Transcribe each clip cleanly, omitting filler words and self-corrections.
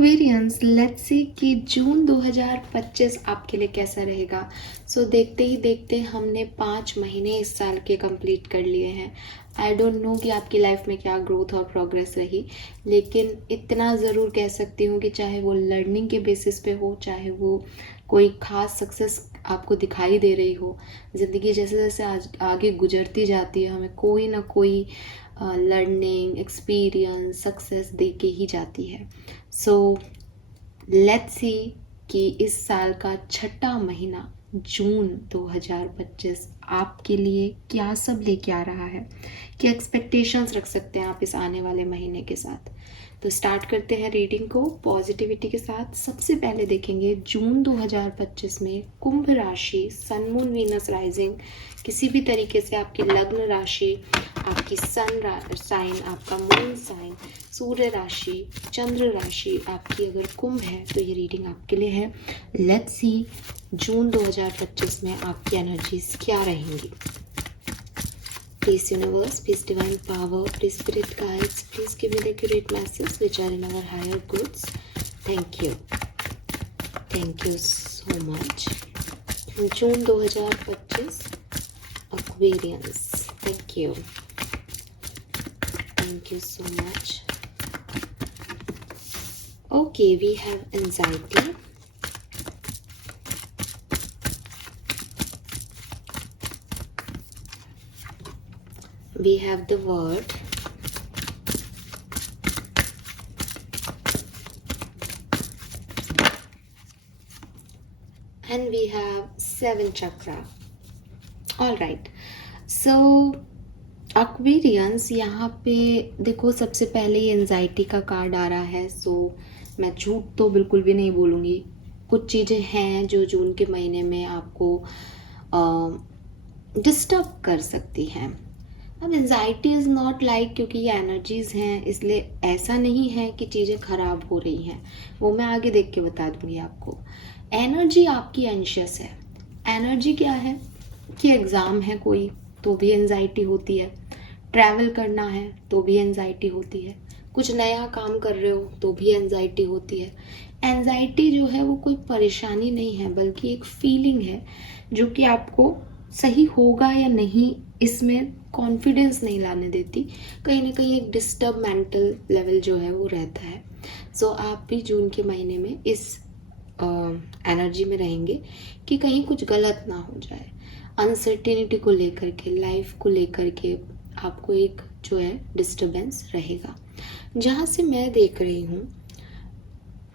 Aquarians, let's see कि जून 2025 आपके लिए कैसा रहेगा। देखते ही देखते हमने 5 महीने इस साल के कंप्लीट कर लिए हैं। आई डोंट नो कि आपकी लाइफ में क्या ग्रोथ और प्रोग्रेस रही, लेकिन इतना ज़रूर कह सकती हूँ कि चाहे वो लर्निंग के बेसिस पे हो, चाहे वो कोई ख़ास सक्सेस आपको दिखाई दे रही हो, ज़िंदगी जैसे जैसे आज आगे गुजरती जाती है हमें कोई ना कोई लर्निंग, एक्सपीरियंस, सक्सेस दे के ही जाती है। लेट्स सी कि इस साल का छठा महीना जून 2025 आपके लिए क्या सब लेके आ रहा है, क्या एक्सपेक्टेशंस रख सकते हैं आप इस आने वाले महीने के साथ। तो स्टार्ट करते हैं रीडिंग को पॉजिटिविटी के साथ। सबसे पहले देखेंगे जून 2025 में कुंभ राशि, सन मून वीनस राइजिंग, किसी भी तरीके से आपकी लग्न राशि, आपकी सन साइन, आपका मून साइन, सूर्य राशि, चंद्र राशि आपकी अगर कुंभ है तो ये रीडिंग आपके लिए है। लेट्स सी जून 2025 में आपकी एनर्जीज क्या रहेंगी। Please universe, please divine power, please spirit guides, please give me the accurate message which are in our higher goods. Thank you. Thank you so much. June 2025 Aquarians. Thank you. Thank you so much. Okay, we have anxiety. We have the word. And we have 7 chakra. All right. So Aquarians, यहाँ पे देखो सबसे पहले ये anxiety का card आ रहा है। मैं झूठ तो बिल्कुल भी नहीं बोलूँगी। कुछ चीज़ें हैं जो जून के महीने में आपको डिस्टर्ब कर सकती हैं। अब एंजाइटी इज़ नॉट लाइक, क्योंकि ये एनर्जीज़ हैं इसलिए ऐसा नहीं है कि चीज़ें ख़राब हो रही हैं, वो मैं आगे देख के बता दूँगी आपको। एनर्जी आपकी एंशियस है। एनर्जी क्या है कि एग्ज़ाम है कोई तो भी एंजाइटी होती है, ट्रैवल करना है तो भी एंजाइटी होती है, कुछ नया काम कर रहे हो तो भी एंजाइटी होती है। एंजाइटी जो है वो कोई परेशानी नहीं है, बल्कि एक फीलिंग है जो कि आपको सही होगा या नहीं इसमें कॉन्फिडेंस नहीं लाने देती। कहीं ना कहीं एक डिस्टर्ब मेंटल लेवल जो है वो रहता है। आप भी जून के महीने में इस एनर्जी में रहेंगे कि कहीं कुछ गलत ना हो जाए। अनसर्टेनिटी को लेकर के, लाइफ को लेकर के आपको एक जो है डिस्टर्बेंस रहेगा। जहाँ से मैं देख रही हूँ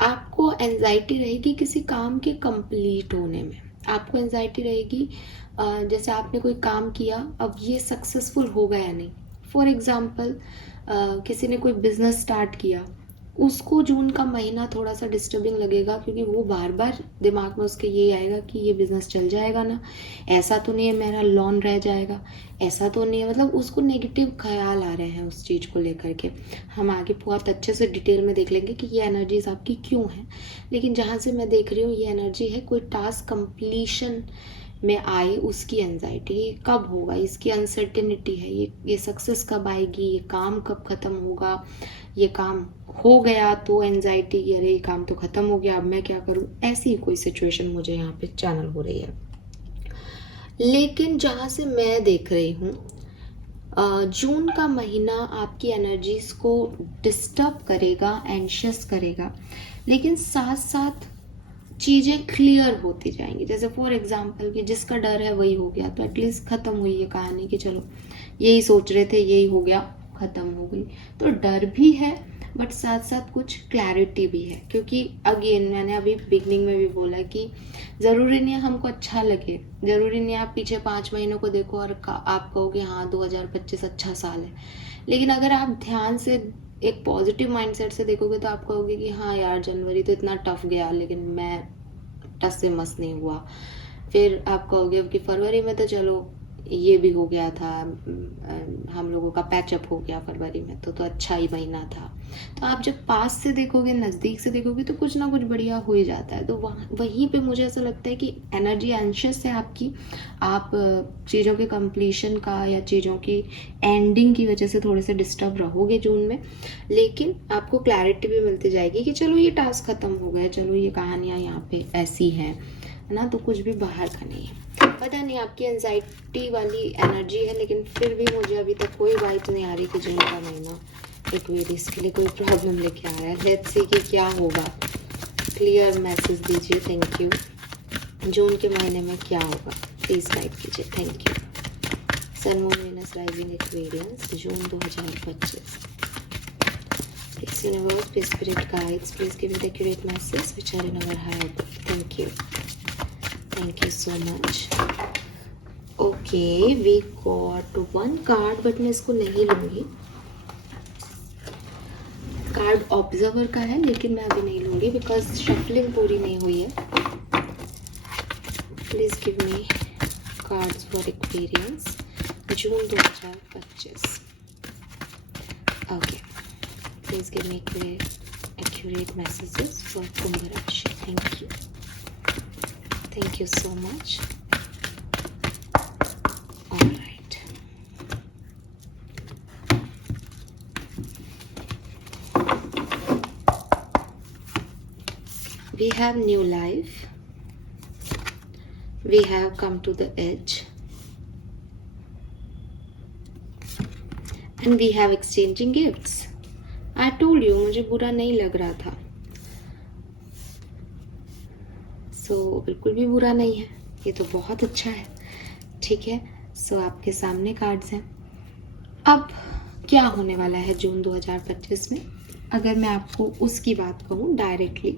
आपको एंजाइटी रहेगी किसी काम के कंप्लीट होने में। आपको एंजाइटी रहेगी जैसे आपने कोई काम किया, अब ये सक्सेसफुल होगा या नहीं। फॉर एग्ज़ाम्पल किसी ने कोई बिजनेस स्टार्ट किया, उसको जून का महीना थोड़ा सा डिस्टर्बिंग लगेगा, क्योंकि वो बार बार दिमाग में उसके ये आएगा कि ये बिज़नेस चल जाएगा ना, ऐसा तो नहीं है मेरा लॉन रह जाएगा, ऐसा तो नहीं है, मतलब उसको नेगेटिव ख्याल आ रहे हैं उस चीज़ को लेकर के। हम आगे बहुत अच्छे से डिटेल में देख लेंगे कि ये एनर्जीज आपकी क्यों हैं। लेकिन जहाँ से मैं देख रही हूँ ये एनर्जी है कोई टास्क कंप्लीशन में आए उसकी एंजाइटी, ये कब होगा इसकी अनसर्टेनिटी है, ये सक्सेस कब आएगी, ये काम कब ख़त्म होगा, ये काम हो गया तो एंजाइटी कि अरे ये काम तो ख़त्म हो गया अब मैं क्या करूँ, ऐसी कोई सिचुएशन मुझे यहाँ पे चैनल हो रही है। लेकिन जहाँ से मैं देख रही हूँ जून का महीना आपकी एनर्जीज को डिस्टर्ब करेगा, एंशियस करेगा, लेकिन साथ साथ चीज़ें क्लियर होती जाएंगी। जैसे फॉर एग्जांपल कि जिसका डर है वही हो गया, तो एटलीस्ट ख़त्म हुई ये कहानी कि चलो यही सोच रहे थे यही हो गया, ख़त्म हो गई। तो डर भी है बट साथ साथ कुछ क्लैरिटी भी है, क्योंकि अगेन मैंने अभी बिगनिंग में भी बोला कि ज़रूरी नहीं है हमको अच्छा लगे, ज़रूरी नहीं है आप पीछे 5 महीनों को देखो और आप कहोगे हाँ 2025 अच्छा साल है। लेकिन अगर आप ध्यान से एक पॉजिटिव माइंडसेट से देखोगे तो आप कहोगे कि हाँ यार जनवरी तो इतना टफ गया लेकिन मैं टस से मस नहीं हुआ। फिर आप कहोगे कि फरवरी में तो चलो ये भी हो गया था, हम लोगों का पैचअप हो गया फरवरी में, तो अच्छा ही महीना था। तो आप जब पास से देखोगे, नज़दीक से देखोगे, तो कुछ ना कुछ बढ़िया हो ही जाता है। तो वहीं पे मुझे ऐसा लगता है कि एनर्जी एंशियस है आपकी, आप चीज़ों के कंप्लीशन का या चीज़ों की एंडिंग की वजह से थोड़े से डिस्टर्ब रहोगे जून में, लेकिन आपको क्लैरिटी भी मिलती जाएगी कि चलो ये टास्क ख़त्म हो गया, चलो ये कहानियाँ यहाँ पे ऐसी हैं, है ना, तो कुछ भी बाहर का नहीं है। पता नहीं आपकी एंजाइटी वाली एनर्जी है, लेकिन फिर भी मुझे अभी तक कोई वाइब नहीं आ रही कि जून का महीना एक्वेरियस के लिए कोई प्रॉब्लम लेके आ रहा है। लेट्स सी कि क्या होगा, क्लियर मैसेज दीजिए। Thank you. जून के महीने में क्या होगा प्लीज़ गाइड कीजिए। Thank you. Sun moon Venus rising Aquarius June 2025। Please universe, please spirit guides, please give me the accurate message which are in our higher good. Thank you. Thank you so much. Okay, we got one card, but मैं इसको नहीं लूँगी। Card observer का है, लेकिन मैं अभी नहीं लूँगी बिकॉज शफलिंग पूरी नहीं हुई है। Please give me cards for Aquarians June 2025। Okay, please give me accurate messages for Kumbh Rashi. Thank you. Thank you so much. All right. We have new life. We have come to the edge. And we have exchanging gifts. I told you, मुझे बुरा नहीं लग रहा था। So बिल्कुल भी बुरा नहीं है, ये तो बहुत अच्छा है। ठीक है, सो आपके सामने कार्ड्स हैं। अब क्या होने वाला है जून 2025 में, अगर मैं आपको उसकी बात कहूँ डायरेक्टली,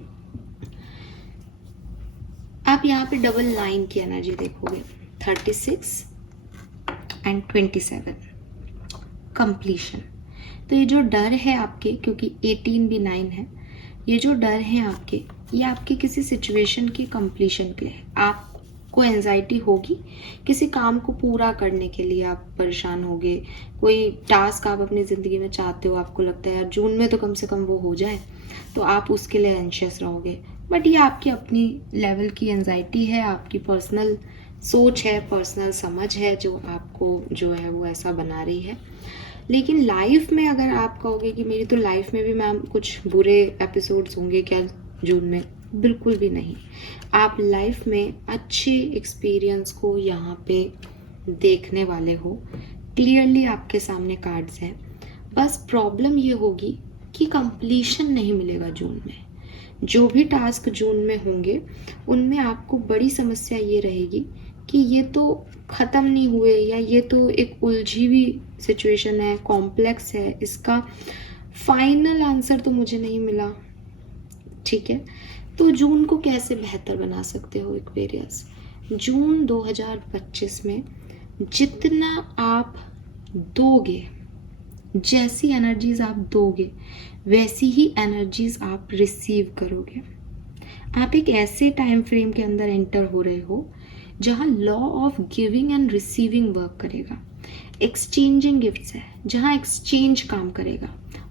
आप यहाँ पे डबल 9 की एनर्जी देखोगे, 36 एंड 27, कंप्लीशन। तो ये जो डर है आपके, क्योंकि 18 भी 9 है, ये जो डर है आपके, ये आपके किसी सिचुएशन की कंप्लीशन के लिए। आपको एंजाइटी होगी, किसी काम को पूरा करने के लिए आप परेशान होगे, कोई टास्क आप अपनी ज़िंदगी में चाहते हो, आपको लगता है यार जून में तो कम से कम वो हो जाए, तो आप उसके लिए एंशियस रहोगे। बट ये आपकी अपनी लेवल की एंजाइटी है, आपकी पर्सनल सोच है, पर्सनल समझ है, जो आपको जो है वो ऐसा बना रही है। लेकिन लाइफ में अगर आप कहोगे कि मेरी तो लाइफ में भी मैम कुछ बुरे एपिसोड्स होंगे क्या जून में, बिल्कुल भी नहीं। आप लाइफ में अच्छे एक्सपीरियंस को यहाँ पे देखने वाले हो। क्लियरली आपके सामने कार्ड्स हैं। बस प्रॉब्लम ये होगी कि कंप्लीशन नहीं मिलेगा जून में। जो भी टास्क जून में होंगे उनमें आपको बड़ी समस्या ये रहेगी कि ये तो ख़त्म नहीं हुए, या ये तो एक उलझी हुई सिचुएशन है, कॉम्प्लेक्स है, इसका फाइनल आंसर तो मुझे नहीं मिला। ठीक है, तो जून को कैसे बेहतर बना सकते हो एक्वेरियस? जून 2025 में जितना आप दोगे, जैसी एनर्जीज आप दोगे, वैसी ही एनर्जीज आप रिसीव करोगे। आप एक ऐसे टाइम फ्रेम के अंदर एंटर हो रहे हो जहाँ law of giving and receiving work करेगा। एक्सचेंजिंग गिफ्ट्स है, जहाँ एक्सचेंज काम करेगा।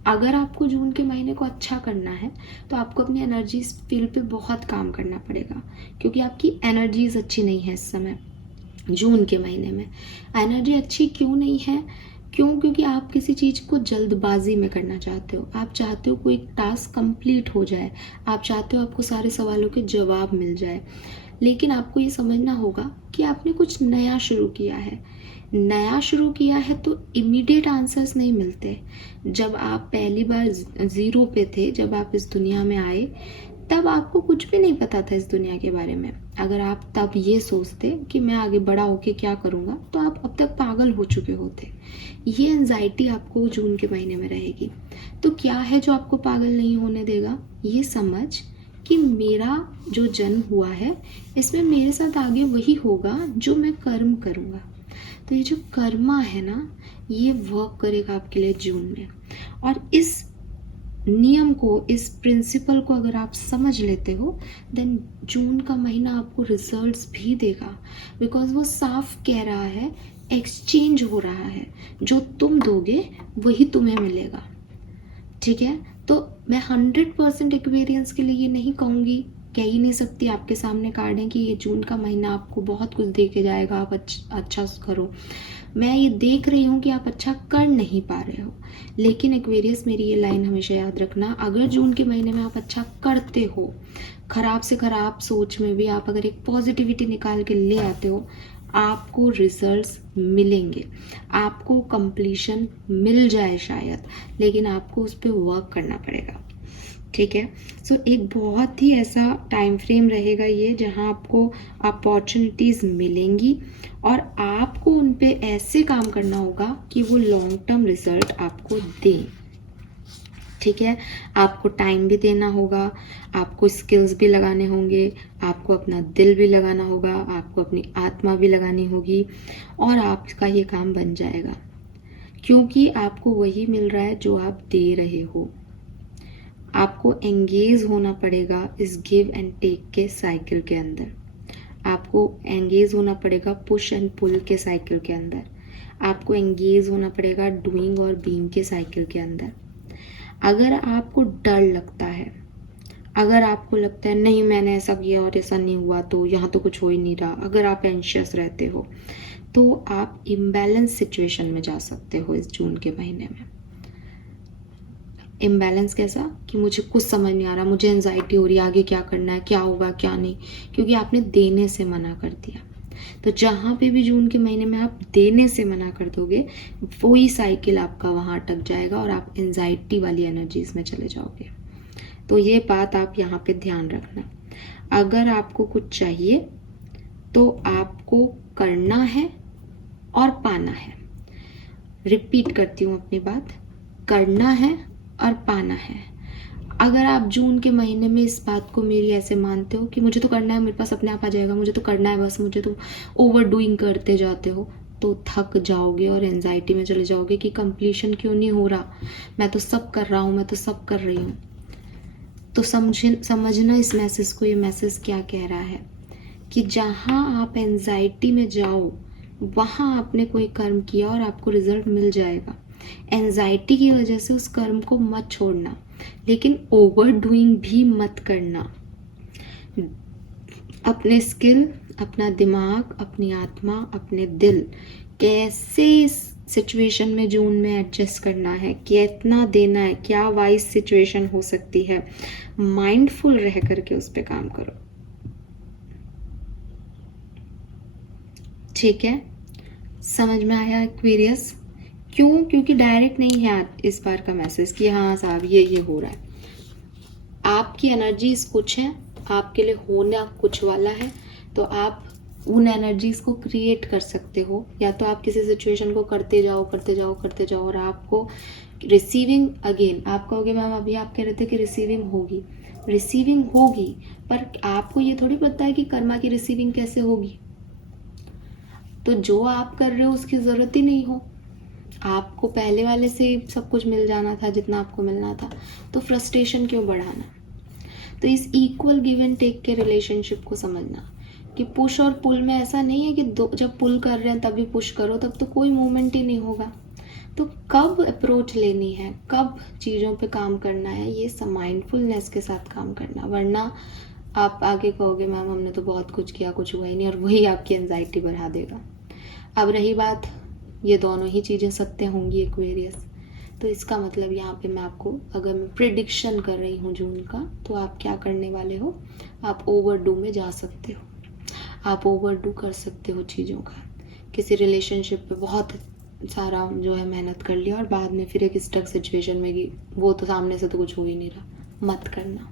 अगर आपको जून के महीने को अच्छा करना है तो आपको अपनी एनर्जी फील्ड पे बहुत काम करना पड़ेगा, क्योंकि आपकी एनर्जीज अच्छी नहीं है इस समय। जून के महीने में एनर्जी अच्छी क्यों नहीं है? क्योंकि आप किसी चीज़ को जल्दबाजी में करना चाहते हो। आप चाहते हो कोई टास्क कंप्लीट हो जाए, आप चाहते हो आपको सारे सवालों के जवाब मिल जाए, लेकिन आपको ये समझना होगा कि आपने कुछ नया शुरू किया है। नया शुरू किया है तो इमीडिएट आंसर्स नहीं मिलते। जब आप पहली बार ज़ीरो पे थे, जब आप इस दुनिया में आए, तब आपको कुछ भी नहीं पता था इस दुनिया के बारे में। अगर आप तब ये सोचते कि मैं आगे बड़ा होके क्या करूँगा, तो आप अब तक पागल हो चुके होते। ये एंजाइटी आपको जून के महीने में रहेगी। तो क्या है जो आपको पागल नहीं होने देगा? ये समझ कि मेरा जो जन्म हुआ है, इसमें मेरे साथ आगे वही होगा जो मैं कर्म करूँगा। तो ये जो कर्मा है ना, ये वर्क करेगा आपके लिए जून में। और इस नियम को, इस प्रिंसिपल को अगर आप समझ लेते हो, देन जून का महीना आपको रिजल्ट्स भी देगा। बिकॉज वो साफ कह रहा है एक्सचेंज हो रहा है, जो तुम दोगे वही तुम्हें मिलेगा, ठीक है। तो मैं 100% एक्वेरियंस के लिए ये नहीं कहूँगी, कह ही नहीं सकती, आपके सामने कार्ड है कि ये जून का महीना आपको बहुत कुछ दे के जाएगा, आप अच्छा करो। मैं ये देख रही हूँ कि आप अच्छा कर नहीं पा रहे हो, लेकिन एक्वेरियस मेरी ये लाइन हमेशा याद रखना, अगर जून के महीने में आप अच्छा करते हो, खराब से खराब सोच में भी आप अगर एक पॉजिटिविटी निकाल के ले आते हो, आपको रिजल्ट्स मिलेंगे, आपको कंप्लीशन मिल जाए शायद, लेकिन आपको उस पर वर्क करना पड़ेगा, ठीक है। सो एक बहुत ही ऐसा टाइम फ्रेम रहेगा ये, जहाँ आपको अपॉर्चुनिटीज़ मिलेंगी और आपको उन पे ऐसे काम करना होगा कि वो लॉन्ग टर्म रिजल्ट आपको दें, ठीक है। आपको टाइम भी देना होगा, आपको स्किल्स भी लगाने होंगे, आपको अपना दिल भी लगाना होगा, आपको अपनी आत्मा भी लगानी होगी, और आपका ये काम बन जाएगा, क्योंकि आपको वही मिल रहा है जो आप दे रहे हो। आपको एंगेज होना पड़ेगा इस गिव एंड टेक के साइकिल के अंदर, आपको एंगेज होना पड़ेगा पुश एंड पुल के साइकिल के अंदर, आपको एंगेज होना पड़ेगा डूइंग और बीइंग के साइकिल के अंदर। अगर आपको डर लगता है, अगर आपको लगता है नहीं मैंने ऐसा किया और ऐसा नहीं हुआ तो यहाँ तो कुछ हो ही नहीं रहा, अगर आप एंशियस रहते हो तो आप इम्बैलेंस सिचुएशन में जा सकते हो इस जून के महीने में। इम्बैलेंस कैसा कि मुझे कुछ समझ नहीं आ रहा, मुझे एंजाइटी हो रही है, आगे क्या करना है, क्या होगा क्या नहीं, क्योंकि आपने देने से मना कर दिया। तो जहाँ पे भी जून के महीने में आप देने से मना कर दोगे, वही साइकिल आपका वहाँ अटक जाएगा और आप एंजाइटी वाली एनर्जीज में चले जाओगे। तो ये बात आप यहाँ पे ध्यान रखना, अगर आपको कुछ चाहिए तो आपको करना है और पाना है। रिपीट करती हूँ अपनी बात, करना है और पाना है। अगर आप जून के महीने में इस बात को मेरी ऐसे मानते हो कि मुझे तो करना है, मेरे पास अपने आप आ जाएगा, मुझे तो करना है बस, मुझे तो ओवर डूइंग करते जाते हो, तो थक जाओगे और एंजाइटी में चले जाओगे कि कंप्लीशन क्यों नहीं हो रहा, मैं तो सब कर रहा हूँ, मैं तो सब कर रही हूँ। तो समझना इस मैसेज को, ये मैसेज क्या कह रहा है कि जहाँ आप एंजाइटी में जाओ वहाँ आपने कोई कर्म किया और आपको रिजल्ट मिल जाएगा। एंजाइटी की वजह से उस कर्म को मत छोड़ना, लेकिन ओवर डूइंग भी मत करना। अपने स्किल, अपना दिमाग, अपनी आत्मा, अपने दिल, कैसे सिचुएशन में जून में एडजस्ट करना है, कितना देना है, क्या वाइज सिचुएशन हो सकती है, माइंडफुल रह करके उस पर काम करो, ठीक है। समझ में आया एक्वेरियस? क्यों? क्योंकि डायरेक्ट नहीं है इस बार का मैसेज कि हाँ साहब ये हो रहा है। आपकी एनर्जीज कुछ है, आपके लिए होना कुछ वाला है, तो आप उन एनर्जीज को क्रिएट कर सकते हो, या तो आप किसी सिचुएशन को करते जाओ करते जाओ करते जाओ और आपको रिसीविंग अगेन, आप कहोगे मैम अभी आप कह रहे थे कि रिसीविंग होगी, रिसीविंग होगी, पर आपको ये थोड़ी पता है कि कर्मा की रिसीविंग कैसे होगी। तो जो आप कर रहे हो उसकी ज़रूरत ही नहीं हो, आपको पहले वाले से सब कुछ मिल जाना था जितना आपको मिलना था, तो फ्रस्ट्रेशन क्यों बढ़ाना। तो इस इक्वल गिव एंड टेक के रिलेशनशिप को समझना कि पुश और पुल में ऐसा नहीं है कि जब पुल कर रहे हैं तभी पुश करो, तब तो कोई मूवमेंट ही नहीं होगा। तो कब अप्रोच लेनी है, कब चीज़ों पे काम करना है, ये माइंडफुलनेस के साथ काम करना, वरना आप आगे कहोगे मैम हमने तो बहुत कुछ किया, कुछ हुआ ही नहीं, और वही आपकी एंजाइटी बढ़ा देगा। अब रही बात, ये दोनों ही चीज़ें सत्य होंगी एक्वेरियस, तो इसका मतलब यहाँ पे मैं आपको, अगर मैं प्रिडिक्शन कर रही हूँ जून का, तो आप क्या करने वाले हो, आप ओवरडू में जा सकते हो, आप ओवरडू कर सकते हो चीज़ों का। किसी रिलेशनशिप पे बहुत सारा जो है मेहनत कर लिया और बाद में फिर एक स्टक सिचुएशन में कि वो तो सामने से तो कुछ हो ही नहीं रहा, मत करना।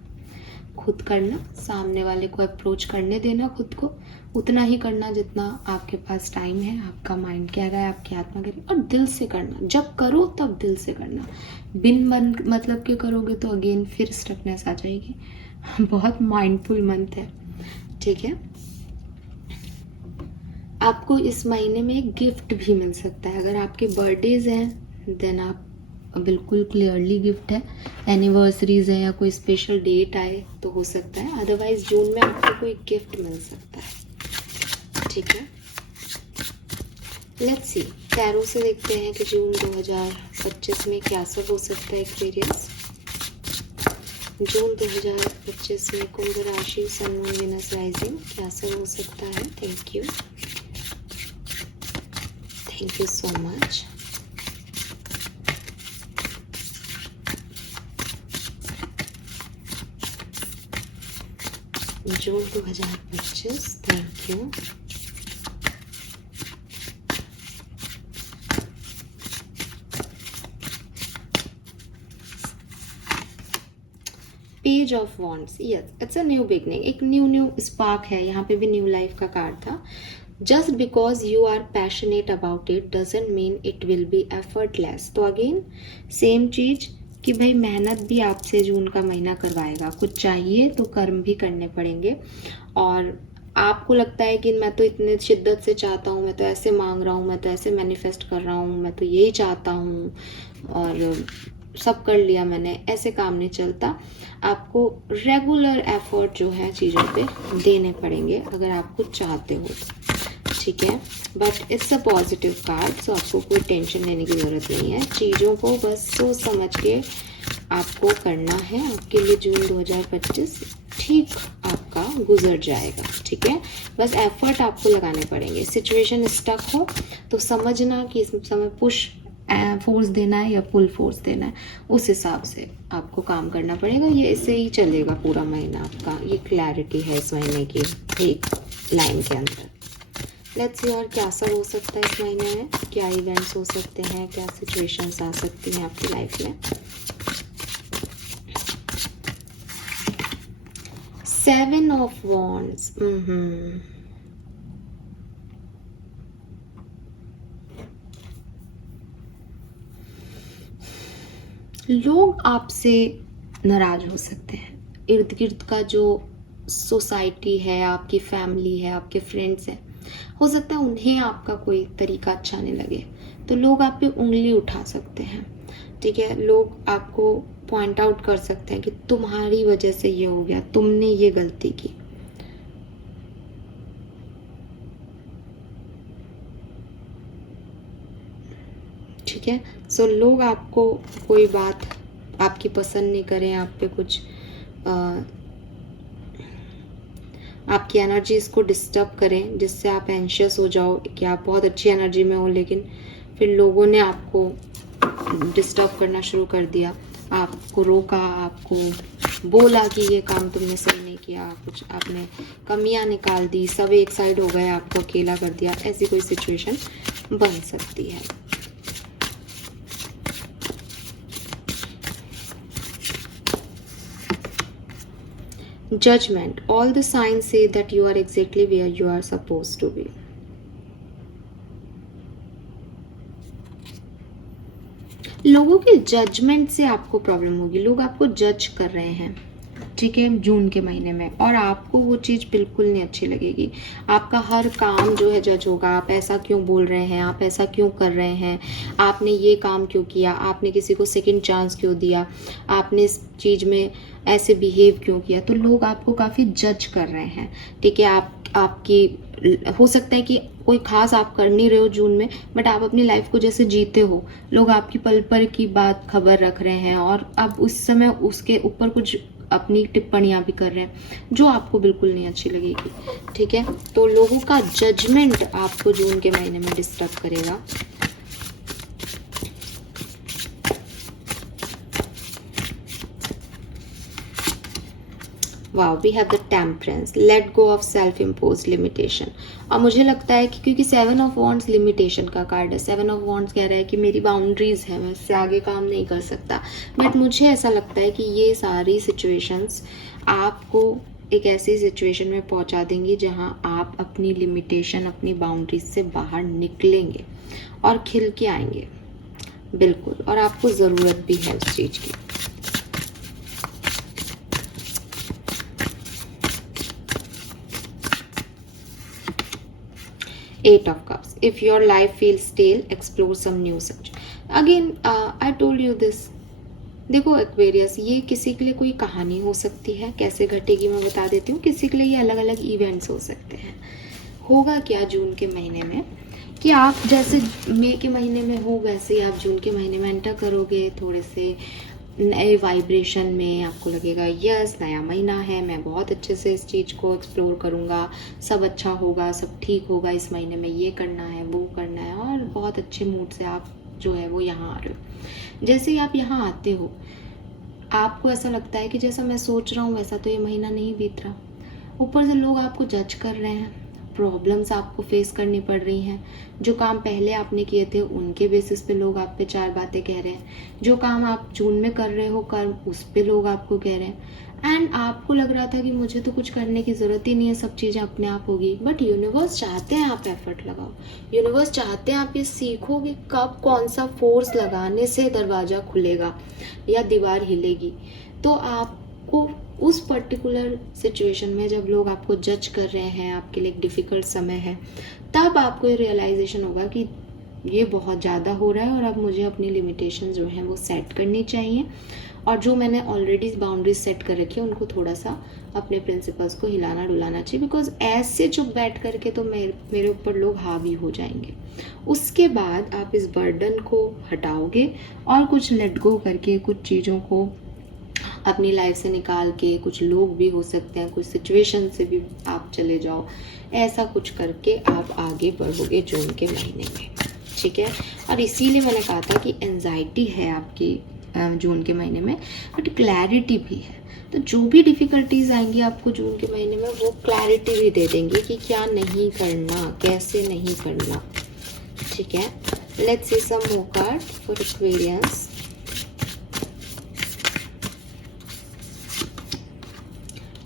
खुद करना, सामने वाले को अप्रोच करने देना, खुद को उतना ही करना जितना आपके पास टाइम है, आपका माइंड कह रहा है, आपकी आत्मा कह रही है, और दिल से करना। जब करो तब दिल से करना, बिन मतलब के करोगे तो अगेन फिर स्टकनेस आ जाएगी। बहुत माइंडफुल मंथ है, ठीक है। आपको इस महीने में एक गिफ्ट भी मिल सकता है, अगर आपके बर्थडेज हैं देन आप बिल्कुल क्लियरली गिफ्ट है, एनिवर्सरीज है या कोई स्पेशल डेट आए तो हो सकता है, अदरवाइज जून में आपको कोई गिफ्ट मिल सकता है, ठीक है। लेट्स सी, टैरो से देखते हैं कि जून 2025 में क्या सब हो सकता है एक्वेरियस। जून 2025 में कुंभ राशि, सन मून वीनस राइजिंग, क्या सब हो सकता है। Thank you so much. June 2025, thank you. Page of wands, yes it's a new beginning, एक न्यू स्पार्क है। यहाँ पे भी न्यू लाइफ का कार्ड था। Just because you are passionate about it doesn't mean it will be effortless. तो again same चीज कि भाई मेहनत भी आपसे जून का महीना करवाएगा। कुछ चाहिए तो कर्म भी करने पड़ेंगे। और आपको लगता है कि मैं तो इतने शिद्दत से चाहता हूँ, मैं तो ऐसे मांग रहा हूँ, मैं तो ऐसे मैनिफेस्ट कर रहा हूँ, मैं तो यही चाहता हूँ और सब कर लिया मैंने, ऐसे काम नहीं चलता। आपको रेगुलर एफर्ट जो है चीज़ों पे देने पड़ेंगे अगर आप कुछ चाहते हो तो, ठीक है। But it's a positive card, so आपको कोई टेंशन लेने की ज़रूरत नहीं है। चीज़ों को बस सोच समझ के आपको करना है। आपके लिए जून 2025 ठीक आपका गुजर जाएगा, ठीक है। बस एफर्ट आपको लगाने पड़ेंगे। सिचुएशन स्टक हो तो समझना कि इस समय पुश फोर्स देना है या पुल फोर्स देना है, उस हिसाब से आपको काम करना पड़ेगा। ये ऐसे ही चलेगा पूरा महीना आपका। ये क्लैरिटी है इस महीने की एक लाइन के अंदर। लेट्स सी और क्या सब हो सकता है इस महीने में, क्या इवेंट्स हो सकते हैं, क्या सिचुएशंस आ सकती हैं आपकी लाइफ में। 7 ऑफ वॉन्ड्स, लोग आपसे नाराज हो सकते हैं। इर्द गिर्द का जो सोसाइटी है, आपकी फैमिली है, आपके फ्रेंड्स हैं, हो सकता है उन्हें आपका कोई तरीका अच्छा नहीं लगे, तो लोग आप पे उंगली उठा सकते हैं, ठीक है। लोग आपको पॉइंट आउट कर सकते हैं कि तुम्हारी वजह से ये हो गया, तुमने ये गलती की। ठीक है। सो लोग आपको कोई बात आपकी पसंद नहीं करें, आप पे कुछ आपकी एनर्जीज को डिस्टर्ब करें, जिससे आप एंशियस हो जाओ कि आप बहुत अच्छी एनर्जी में हो, लेकिन फिर लोगों ने आपको डिस्टर्ब करना शुरू कर दिया, आपको रोका, आपको बोला कि ये काम तुमने सही नहीं किया, कुछ आपने कमियां निकाल दी, सब एक साइड हो गए, आपको अकेला कर दिया। ऐसी कोई सिचुएशन बन सकती है। Judgment. All the signs say that you are exactly where you are supposed to be. लोगों के जजमेंट से आपको प्रॉब्लम होगी। लोग आपको जज कर रहे हैं, ठीक है, जून के महीने में, और आपको वो चीज़ बिल्कुल नहीं अच्छी लगेगी। आपका हर काम जो है जज होगा। आप ऐसा क्यों बोल रहे हैं, आप ऐसा क्यों कर रहे हैं, आपने ये काम क्यों किया, आपने किसी को सेकंड चांस क्यों दिया, आपने इस चीज़ में ऐसे बिहेव क्यों किया। तो लोग आपको काफ़ी जज कर रहे हैं, ठीक है। आपकी हो सकता है कि कोई खास आप कर नहीं रहे हो जून में, बट आप अपनी लाइफ को जैसे जीते हो, लोग आपकी पल पर की बात खबर रख रहे हैं और अब उस समय उसके ऊपर कुछ अपनी टिप्पणियां भी कर रहे हैं जो आपको बिल्कुल नहीं अच्छी लगेगी, ठीक है। तो लोगों का जजमेंट आपको जून के महीने में डिस्टर्ब करेगा। Wow, we have the temperance, let go of self impose limitation. और मुझे लगता है कि क्योंकि 7 ऑफ वॉन्ड्स लिमिटेशन का कार्ड है, 7 ऑफ वॉन्ड्स कह रहा है कि मेरी बाउंड्रीज है, मैं इससे आगे काम नहीं कर सकता। बट मुझे ऐसा लगता है कि ये सारी सिचुएशंस आपको एक ऐसी सिचुएशन में पहुंचा देंगी जहां आप अपनी लिमिटेशन, अपनी बाउंड्रीज से बाहर निकलेंगे और खिल के आएंगे, बिल्कुल। और आपको ज़रूरत भी है उस चीज़ की। Eight of Cups. If your life feels stale, explore some new subject. Again, I told you this. देखो एक्वेरियस, ये किसी के लिए कोई कहानी हो सकती है, कैसे घटेगी मैं बता देती हूँ। किसी के लिए ये अलग अलग इवेंट्स हो सकते हैं। होगा क्या जून के महीने में कि आप जैसे मई के महीने में हो वैसे ही आप जून के महीने में एंटर करोगे, थोड़े से नए वाइब्रेशन में। आपको लगेगा यस नया महीना है, मैं बहुत अच्छे से इस चीज़ को एक्सप्लोर करूँगा, सब अच्छा होगा, सब ठीक होगा, इस महीने में ये करना है वो करना है, और बहुत अच्छे मूड से आप जो है वो यहाँ आ रहे हो। जैसे ही आप यहाँ आते हो आपको ऐसा लगता है कि जैसा मैं सोच रहा हूँ वैसा तो ये महीना नहीं बीत रहा। ऊपर से लोग आपको जज कर रहे हैं, प्रॉब्लम्स आपको फेस करनी पड़ रही हैं, जो काम पहले आपने किए थे उनके बेसिस पे लोग आप पे 4 बातें कह रहे हैं, जो काम आप जून में कर रहे हो कर्म उस पे लोग आपको कह रहे हैं। एंड आपको लग रहा था कि मुझे तो कुछ करने की ज़रूरत ही नहीं है, सब चीज़ें अपने आप होगी। बट यूनिवर्स चाहते हैं आप एफर्ट लगाओ, यूनिवर्स चाहते हैं आप ये सीखो कि कब कौन सा फोर्स लगाने से दरवाज़ा खुलेगा या दीवार हिलेगी। तो आपको उस पर्टिकुलर सिचुएशन में जब लोग आपको जज कर रहे हैं, आपके लिए एक डिफ़िकल्ट समय है, तब आपको ये रियलाइजेशन होगा कि ये बहुत ज़्यादा हो रहा है और अब मुझे अपनी लिमिटेशन जो हैं वो सेट करनी चाहिए, और जो मैंने ऑलरेडी बाउंड्रीज सेट कर रखी है उनको थोड़ा सा अपने प्रिंसिपल्स को हिलाना डुलाना चाहिए, बिकॉज ऐसे चुप बैठ करके तो मेरे ऊपर लोग हावी हो जाएंगे। उसके बाद आप इस बर्डन को हटाओगे और कुछ लेट गो करके कुछ चीज़ों को अपनी लाइफ से निकाल के, कुछ लोग भी हो सकते हैं, कुछ सिचुएशन से भी आप चले जाओ, ऐसा कुछ करके आप आगे बढ़ोगे जून के महीने में, ठीक है। और इसीलिए मैंने कहा था कि एंजाइटी है आपकी जून के महीने में, बट क्लैरिटी भी है। तो जो भी डिफ़िकल्टीज आएंगी आपको जून के महीने में वो क्लैरिटी भी दे देंगे कि क्या नहीं करना, कैसे नहीं करना, ठीक है। Let's see some more card for Aquarians.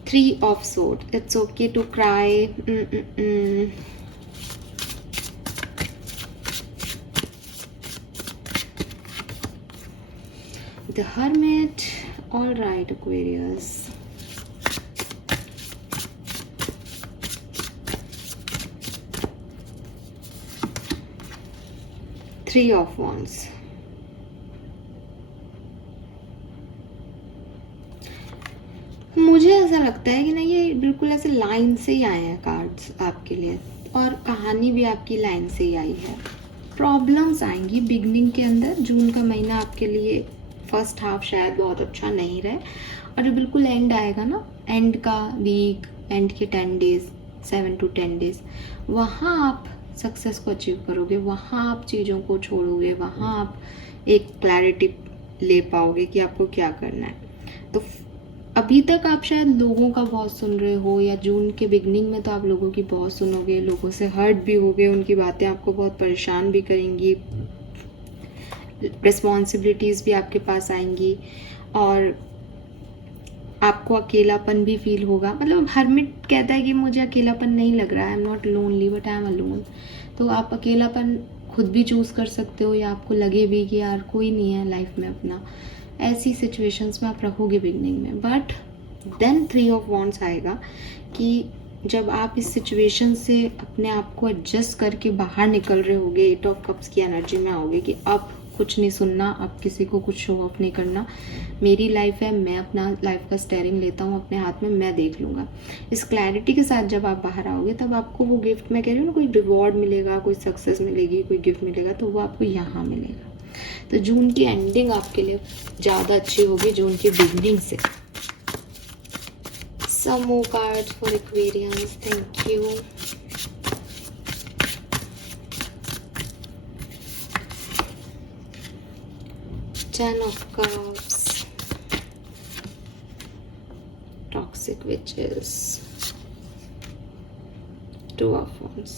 Three of Swords. It's okay to cry. The Hermit. All right, Aquarius. Three of Wands. मुझे ऐसा लगता है कि ना ये बिल्कुल ऐसे लाइन से ही आए हैं कार्ड्स आपके लिए, और कहानी भी आपकी लाइन से ही आई है। प्रॉब्लम्स आएंगी बिगनिंग के अंदर। जून का महीना आपके लिए फर्स्ट हाफ शायद बहुत अच्छा नहीं रहे, और जो बिल्कुल एंड आएगा ना, एंड का वीक, एंड के 10 डेज, 7 to 10 डेज, वहाँ आप सक्सेस को अचीव करोगे, वहाँ आप चीज़ों को छोड़ोगे, वहाँ आप एक क्लैरिटी ले पाओगे कि आपको क्या करना है। तो अभी तक आप शायद लोगों का बहुत सुन रहे हो, या जून के बिगनिंग में तो आप लोगों की बहुत सुनोगे, लोगों से हर्ट भी होगे, उनकी बातें आपको बहुत परेशान भी करेंगी, रिस्पॉन्सिबिलिटीज़ भी आपके पास आएंगी, और आपको अकेलापन भी फील होगा। मतलब हरमिट कहता है कि मुझे अकेलापन नहीं लग रहा है, I am not lonely but I am alone. तो आप अकेलापन खुद भी चूज़ कर सकते हो, या आपको लगे भी कि यार कोई नहीं है लाइफ में अपना, ऐसी सिचुएशंस में आप रहोगे बिगनिंग में। बट देन 3 of Wands आएगा कि जब आप इस सिचुएशन से अपने आप को एडजस्ट करके बाहर निकल रहे होगे, 8 of Cups की एनर्जी में आओगे कि अब कुछ नहीं सुनना, अब किसी को कुछ शो ऑफ नहीं करना, मेरी लाइफ है, मैं अपना लाइफ का स्टेयरिंग लेता हूँ अपने हाथ में, मैं देख लूँगा। इस क्लैरिटी के साथ जब आप बाहर आओगे तब आपको वो गिफ्ट, मैं कह रही हूँ ना, कोई रिवॉर्ड मिलेगा, कोई सक्सेस मिलेगी, कोई गिफ्ट मिलेगा, तो वो आपको यहाँ मिलेगा। तो जून की एंडिंग आपके लिए ज़्यादा अच्छी होगी जून की बिगनिंग से। Some more cards for Aquarians. Thank you. Ten of Cups. Toxic Witches. 2 of Wands.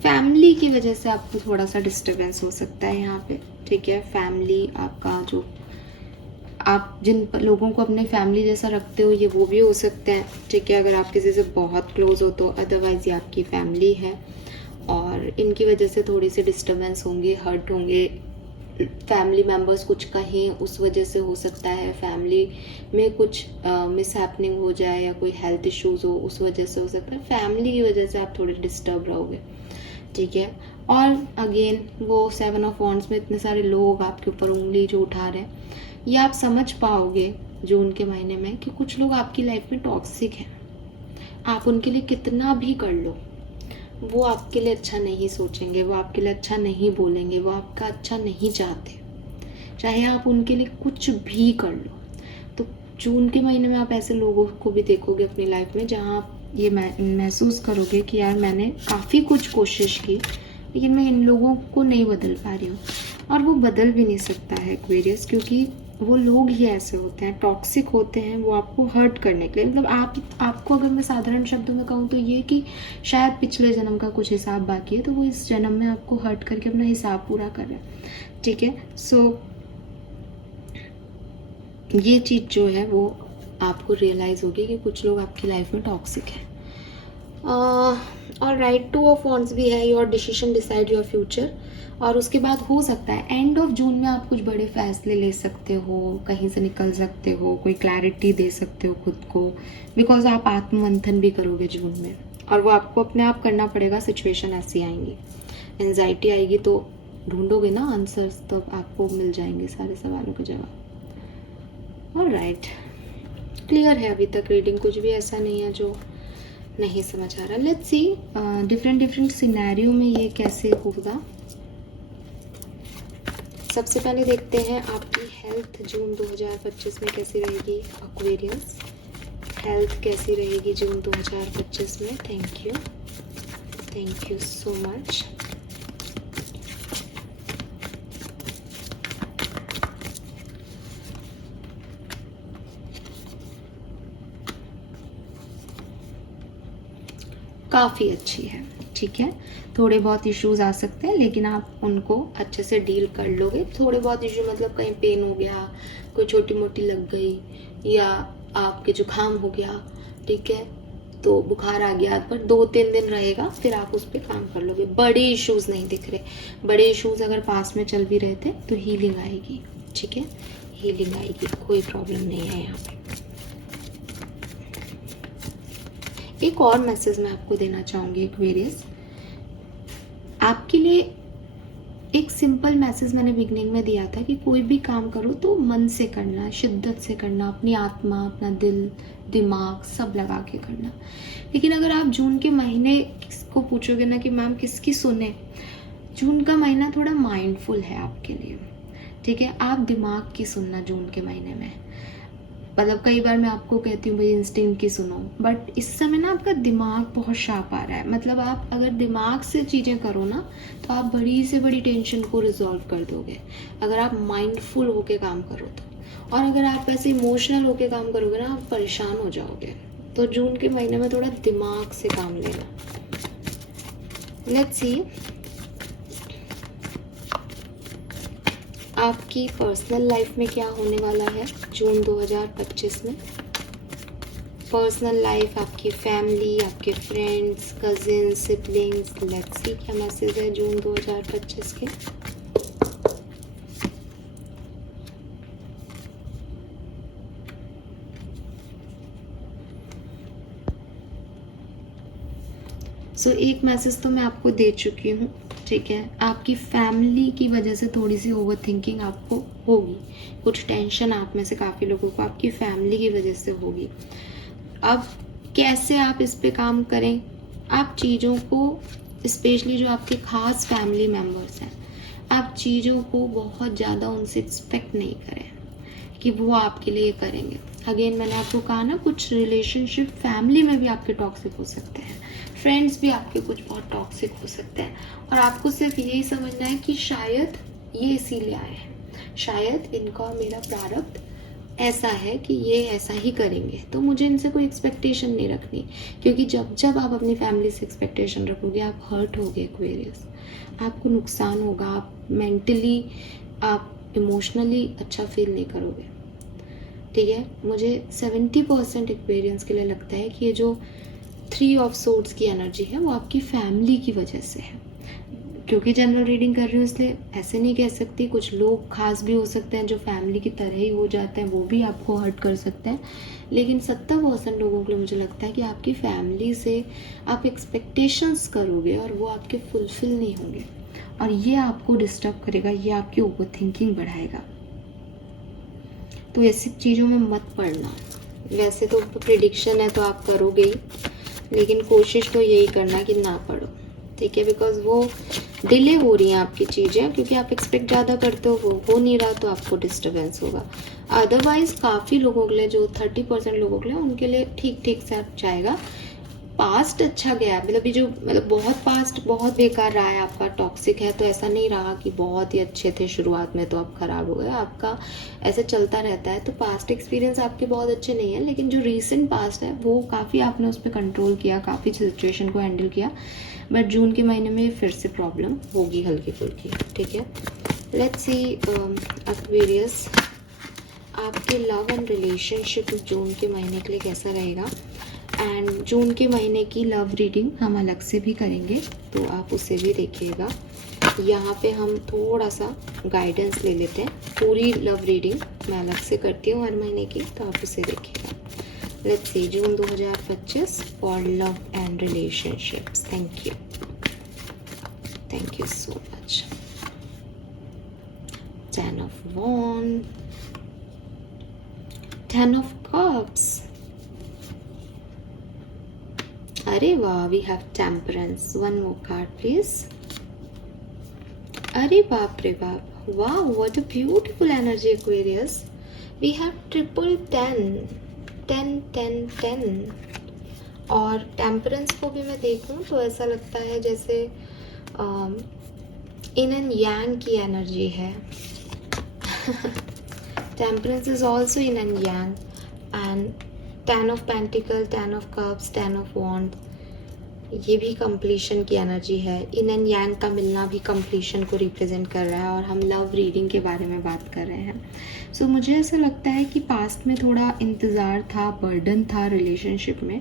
Family की वजह से आपको थोड़ा सा डिस्टर्बेंस हो सकता है यहाँ पे, ठीक है। फैमिली आपका, जो आप जिन लोगों को अपने फैमिली जैसा रखते हो, ये वो भी हो सकते हैं, ठीक है, अगर आप किसी से बहुत क्लोज हो तो। अदरवाइज ये आपकी फैमिली है, और इनकी वजह से थोड़ी सी डिस्टर्बेंस होंगे, हर्ट होंगे, फैमिली मेम्बर्स कुछ कहें उस वजह से हो सकता है, फैमिली में कुछ मिसहैपनिंग हो जाए या कोई हेल्थ इश्यूज हो उस वजह से हो सकता है। फैमिली की वजह से आप थोड़े डिस्टर्ब रहोगे, ठीक है। और अगेन वो 7 of Wands में इतने सारे लोग आपके ऊपर उंगली जो उठा रहे हैं, ये आप समझ पाओगे जून के महीने में कि कुछ लोग आपकी लाइफ में टॉक्सिक हैं। आप उनके लिए कितना भी कर लो, वो आपके लिए अच्छा नहीं सोचेंगे, वो आपके लिए अच्छा नहीं बोलेंगे, वो आपका अच्छा नहीं चाहते, चाहे आप उनके लिए कुछ भी कर लो। तो जून के महीने में आप ऐसे लोगों को भी देखोगे अपनी लाइफ में जहाँ आप ये महसूस करोगे कि यार मैंने काफ़ी कुछ कोशिश की लेकिन मैं इन लोगों को नहीं बदल पा रही हूँ। और वो बदल भी नहीं सकता है एक्वेरियस, क्योंकि वो लोग ही ऐसे होते हैं, टॉक्सिक होते हैं, वो आपको हर्ट करने के लिए। मतलब आपको अगर मैं साधारण शब्दों में कहूँ तो ये कि शायद पिछले जन्म का कुछ हिसाब बाकी है, तो वो इस जन्म में आपको हर्ट करके अपना हिसाब पूरा कर रहा है। ठीक है, सो ये चीज़ जो है वो आपको रियलाइज़ होगी कि कुछ लोग आपकी लाइफ में टॉक्सिक हैं। और राइट, 2 ऑफ वॉन्ड्स भी है, your decision decide your future. और उसके बाद हो सकता है एंड ऑफ जून में आप कुछ बड़े फैसले ले सकते हो, कहीं से निकल सकते हो, कोई क्लैरिटी दे सकते हो खुद को, बिकॉज आप आत्ममंथन भी करोगे जून में, और वो आपको अपने आप करना पड़ेगा। सिचुएशन ऐसी आएंगी, एंजाइटी आएगी, तो ढूंढोगे ना आंसर्स, तब आपको मिल जाएंगे सारे सवालों के जवाब। और राइट, क्लियर है अभी तक रीडिंग, कुछ भी ऐसा नहीं है जो नहीं समझ आ रहा। लेट्स सी डिफरेंट सिनेरियो में ये कैसे होगा। सबसे पहले देखते हैं आपकी हेल्थ जून 2025 में कैसी रहेगी। एक्वेरियस, हेल्थ कैसी रहेगी जून 2025 में। Thank you so much. काफ़ी अच्छी है, ठीक है। थोड़े बहुत इश्यूज आ सकते हैं लेकिन आप उनको अच्छे से डील कर लोगे। थोड़े बहुत इशू मतलब कहीं पेन हो गया, कोई छोटी मोटी लग गई, या आपके जुकाम हो गया, ठीक है, तो बुखार आ गया, पर 2-3 दिन रहेगा, फिर आप उस पर काम कर लोगे। बड़े इश्यूज नहीं दिख रहे। बड़े इश्यूज अगर पास में चल भी रहे थे तो हीलिंग आएगी, ठीक है, हीलिंग आएगी, कोई प्रॉब्लम नहीं है यहाँ पे। एक और मैसेज मैं आपको देना चाहूँगी एक्वेरियस, आपके लिए एक सिंपल मैसेज मैंने बिगनिंग में दिया था कि कोई भी काम करो तो मन से करना, शिद्दत से करना, अपनी आत्मा, अपना दिल, दिमाग सब लगा के करना। लेकिन अगर आप जून के महीने को पूछोगे ना कि मैम किसकी सुने, जून का महीना थोड़ा माइंडफुल है आपके लिए, ठीक है। आप दिमाग की सुनना जून के महीने में, मतलब कई बार मैं आपको कहती हूँ भाई इंस्टिंक्ट की सुनो, बट इस समय ना आपका दिमाग बहुत शार्प आ रहा है। मतलब आप अगर दिमाग से चीज़ें करो ना तो आप बड़ी से बड़ी टेंशन को रिजॉल्व कर दोगे, अगर आप माइंडफुल होके काम करो तो। और अगर आप ऐसे इमोशनल होके काम करोगे ना, आप परेशान हो जाओगे। तो जून के महीने में थोड़ा दिमाग से काम लेना। लेट्स सी आपकी पर्सनल लाइफ में क्या होने वाला है जून 2025 में। पर्सनल लाइफ, आपकी फैमिली, आपके friends, cousins, siblings. Let's see क्या मैसेज है जून 2025 के। सो एक मैसेज तो मैं आपको दे चुकी हूँ, ठीक है। आपकी फैमिली की वजह से थोड़ी सी ओवर थिंकिंग आपको होगी, कुछ टेंशन आप में से काफ़ी लोगों को आपकी फैमिली की वजह से होगी। अब कैसे आप इस पे काम करें, आप चीज़ों को, स्पेशली जो आपके खास फैमिली मेम्बर्स हैं, आप चीज़ों को बहुत ज़्यादा उनसे एक्सपेक्ट नहीं करें कि वो आपके लिए करेंगे। अगेन मैंने आपको कहा ना, कुछ रिलेशनशिप फैमिली में भी आपके टॉक्सिक हो सकते हैं, फ्रेंड्स भी आपके कुछ बहुत टॉक्सिक हो सकते हैं, और आपको सिर्फ यही समझना है कि शायद ये इसीलिए आए हैं, शायद इनका और मेरा प्रारब्ध ऐसा है कि ये ऐसा ही करेंगे, तो मुझे इनसे कोई एक्सपेक्टेशन नहीं रखनी। क्योंकि जब आप अपनी फैमिली से एक्सपेक्टेशन रखोगे, आप हर्ट होगे एक्वेरियस, आपको नुकसान होगा, आप मेंटली, आप इमोशनली अच्छा फील नहीं करोगे, ठीक है। मुझे 70% एक्वेरियंस के लिए लगता है कि ये जो 3 ऑफ सोर्ड्स की एनर्जी है वो आपकी फैमिली की वजह से है। क्योंकि जनरल रीडिंग कर रही हूँ इसलिए ऐसे नहीं कह सकती, कुछ लोग खास भी हो सकते हैं जो फैमिली की तरह ही हो जाते हैं, वो भी आपको हर्ट कर सकते हैं। लेकिन 70% लोगों के लिए मुझे लगता है कि आपकी फैमिली से आप एक्सपेक्टेशंस करोगे और वो आपके फुलफिल नहीं होंगे, और ये आपको डिस्टर्ब करेगा, ये आपकी ओवर थिंकिंग बढ़ाएगा। तो ऐसी चीज़ों में मत पड़ना। वैसे तो प्रेडिक्शन है तो आप करोगे ही, लेकिन कोशिश तो यही करना कि ना पढ़ो। ठीक है, बिकॉज वो डिले हो रही हैं आपकी चीज़ें, क्योंकि आप एक्सपेक्ट ज़्यादा करते हो, वो हो नहीं रहा, तो आपको डिस्टर्बेंस होगा। अदरवाइज काफ़ी लोगों के लिए, जो 30% लोगों के लिए, उनके लिए ठीक ठीक से जाएगा। पास्ट अच्छा गया, मतलब ये जो मतलब बहुत पास्ट बहुत बेकार रहा है आपका, टॉक्सिक है, तो ऐसा नहीं रहा कि बहुत ही अच्छे थे शुरुआत में तो अब खराब हो गए, आपका ऐसा चलता रहता है। तो पास्ट एक्सपीरियंस आपके बहुत अच्छे नहीं है, लेकिन जो रीसेंट पास्ट है वो काफ़ी आपने उस पर कंट्रोल किया, काफ़ी सिचुएशन को हैंडल किया, बट जून के महीने में फिर से प्रॉब्लम होगी हल्की फुल्की। ठीक है, लेट्स सी एक्वेरियस, आपके लव एंड रिलेशनशिप जून के महीने के लिए कैसा रहेगा। एंड जून के महीने की लव रीडिंग हम अलग से भी करेंगे, तो आप उसे भी देखिएगा। यहाँ पे हम थोड़ा सा गाइडेंस ले लेते हैं, पूरी लव रीडिंग मैं अलग से करती हूँ हर महीने की, तो आप उसे देखिएगा। Let's see June 2025 for love and relationships. Thank you so much. 10 of Wands, 10 of Cups, अरे वाह, we have temperance. One more card please. अरे बाप रे बाप, वाह, what a beautiful energy Aquarius. We have triple 10, 10 10 10। और टेम्परेंस को भी मैं देखूं तो ऐसा लगता है जैसे इन एंड यांग की एनर्जी है। Temperance is also in and yang, and 10 of Pentacle, 10 of Cups, 10 of Wands, ये भी कंप्लीशन की एनर्जी है। इन एंड यांग का मिलना भी कंप्लीशन को रिप्रेजेंट कर रहा है, और हम लव रीडिंग के बारे में बात कर रहे हैं। सो मुझे ऐसा लगता है कि पास्ट में थोड़ा इंतज़ार था, बर्डन था रिलेशनशिप में,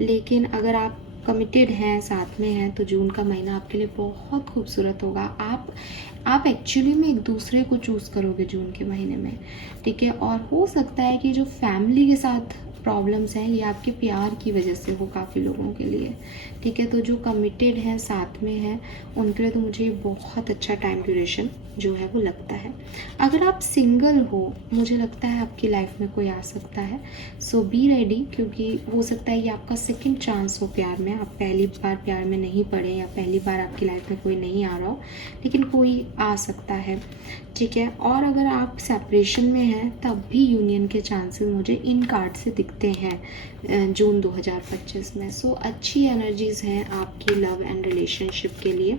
लेकिन अगर आप कमिटेड हैं, साथ में हैं, तो जून का महीना आपके लिए बहुत खूबसूरत होगा। आप एक्चुअली में एक दूसरे को चूज़ करोगे जून के महीने में। ठीक है, और हो सकता है कि जो फैमिली के साथ प्रॉब्लम्स हैं, ये आपके प्यार की वजह से हो काफ़ी लोगों के लिए। ठीक है, तो जो कमिटेड हैं, साथ में हैं, उनके लिए तो मुझे ये बहुत अच्छा टाइम ड्यूरेशन जो है वो लगता है। अगर आप सिंगल हो, मुझे लगता है आपकी लाइफ में कोई आ सकता है, सो बी रेडी, क्योंकि हो सकता है ये आपका सेकंड चांस हो प्यार में। आप पहली बार प्यार में नहीं पड़े, या पहली बार आपकी लाइफ में कोई नहीं आ रहा हो, लेकिन कोई आ सकता है। ठीक है, और अगर आप सेपरेशन में हैं, तब भी यूनियन के चांसेस मुझे इन कार्ड से दिखते हैं जून 2025 में। सो अच्छी एनर्जीज़ हैं आपकी लव एंड रिलेशनशिप के लिए।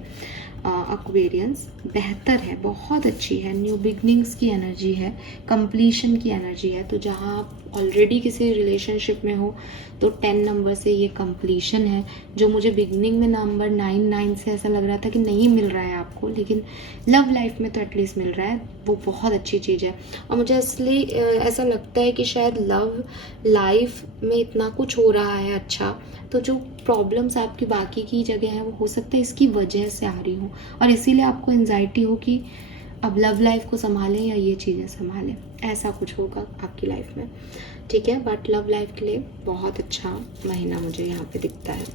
एक्वेरियंस बेहतर है, बहुत अच्छी है, न्यू बिगनिंग्स की एनर्जी है, कंप्लीशन की एनर्जी है। तो जहाँ आप ऑलरेडी किसी रिलेशनशिप में हो, तो 10 नंबर से ये कंप्लीशन है, जो मुझे बिगनिंग में नंबर 9 से ऐसा लग रहा था कि नहीं मिल रहा है आपको, लेकिन लव लाइफ में तो एटलीस्ट मिल रहा है, वो बहुत अच्छी चीज़ है। और मुझे इसलिए ऐसा लगता है कि शायद लव लाइफ में इतना कुछ हो रहा है अच्छा, तो जो प्रॉब्लम्स आपकी बाकी की जगह है, वो हो सकता है इसकी वजह से आ रही हो, और इसीलिए आपको एंजाइटी हो कि अब लव लाइफ को संभालें या ये चीज़ें संभालें, ऐसा कुछ होगा आपकी लाइफ में। ठीक है, बट लव लाइफ के लिए बहुत अच्छा महीना मुझे यहाँ पे दिखता है।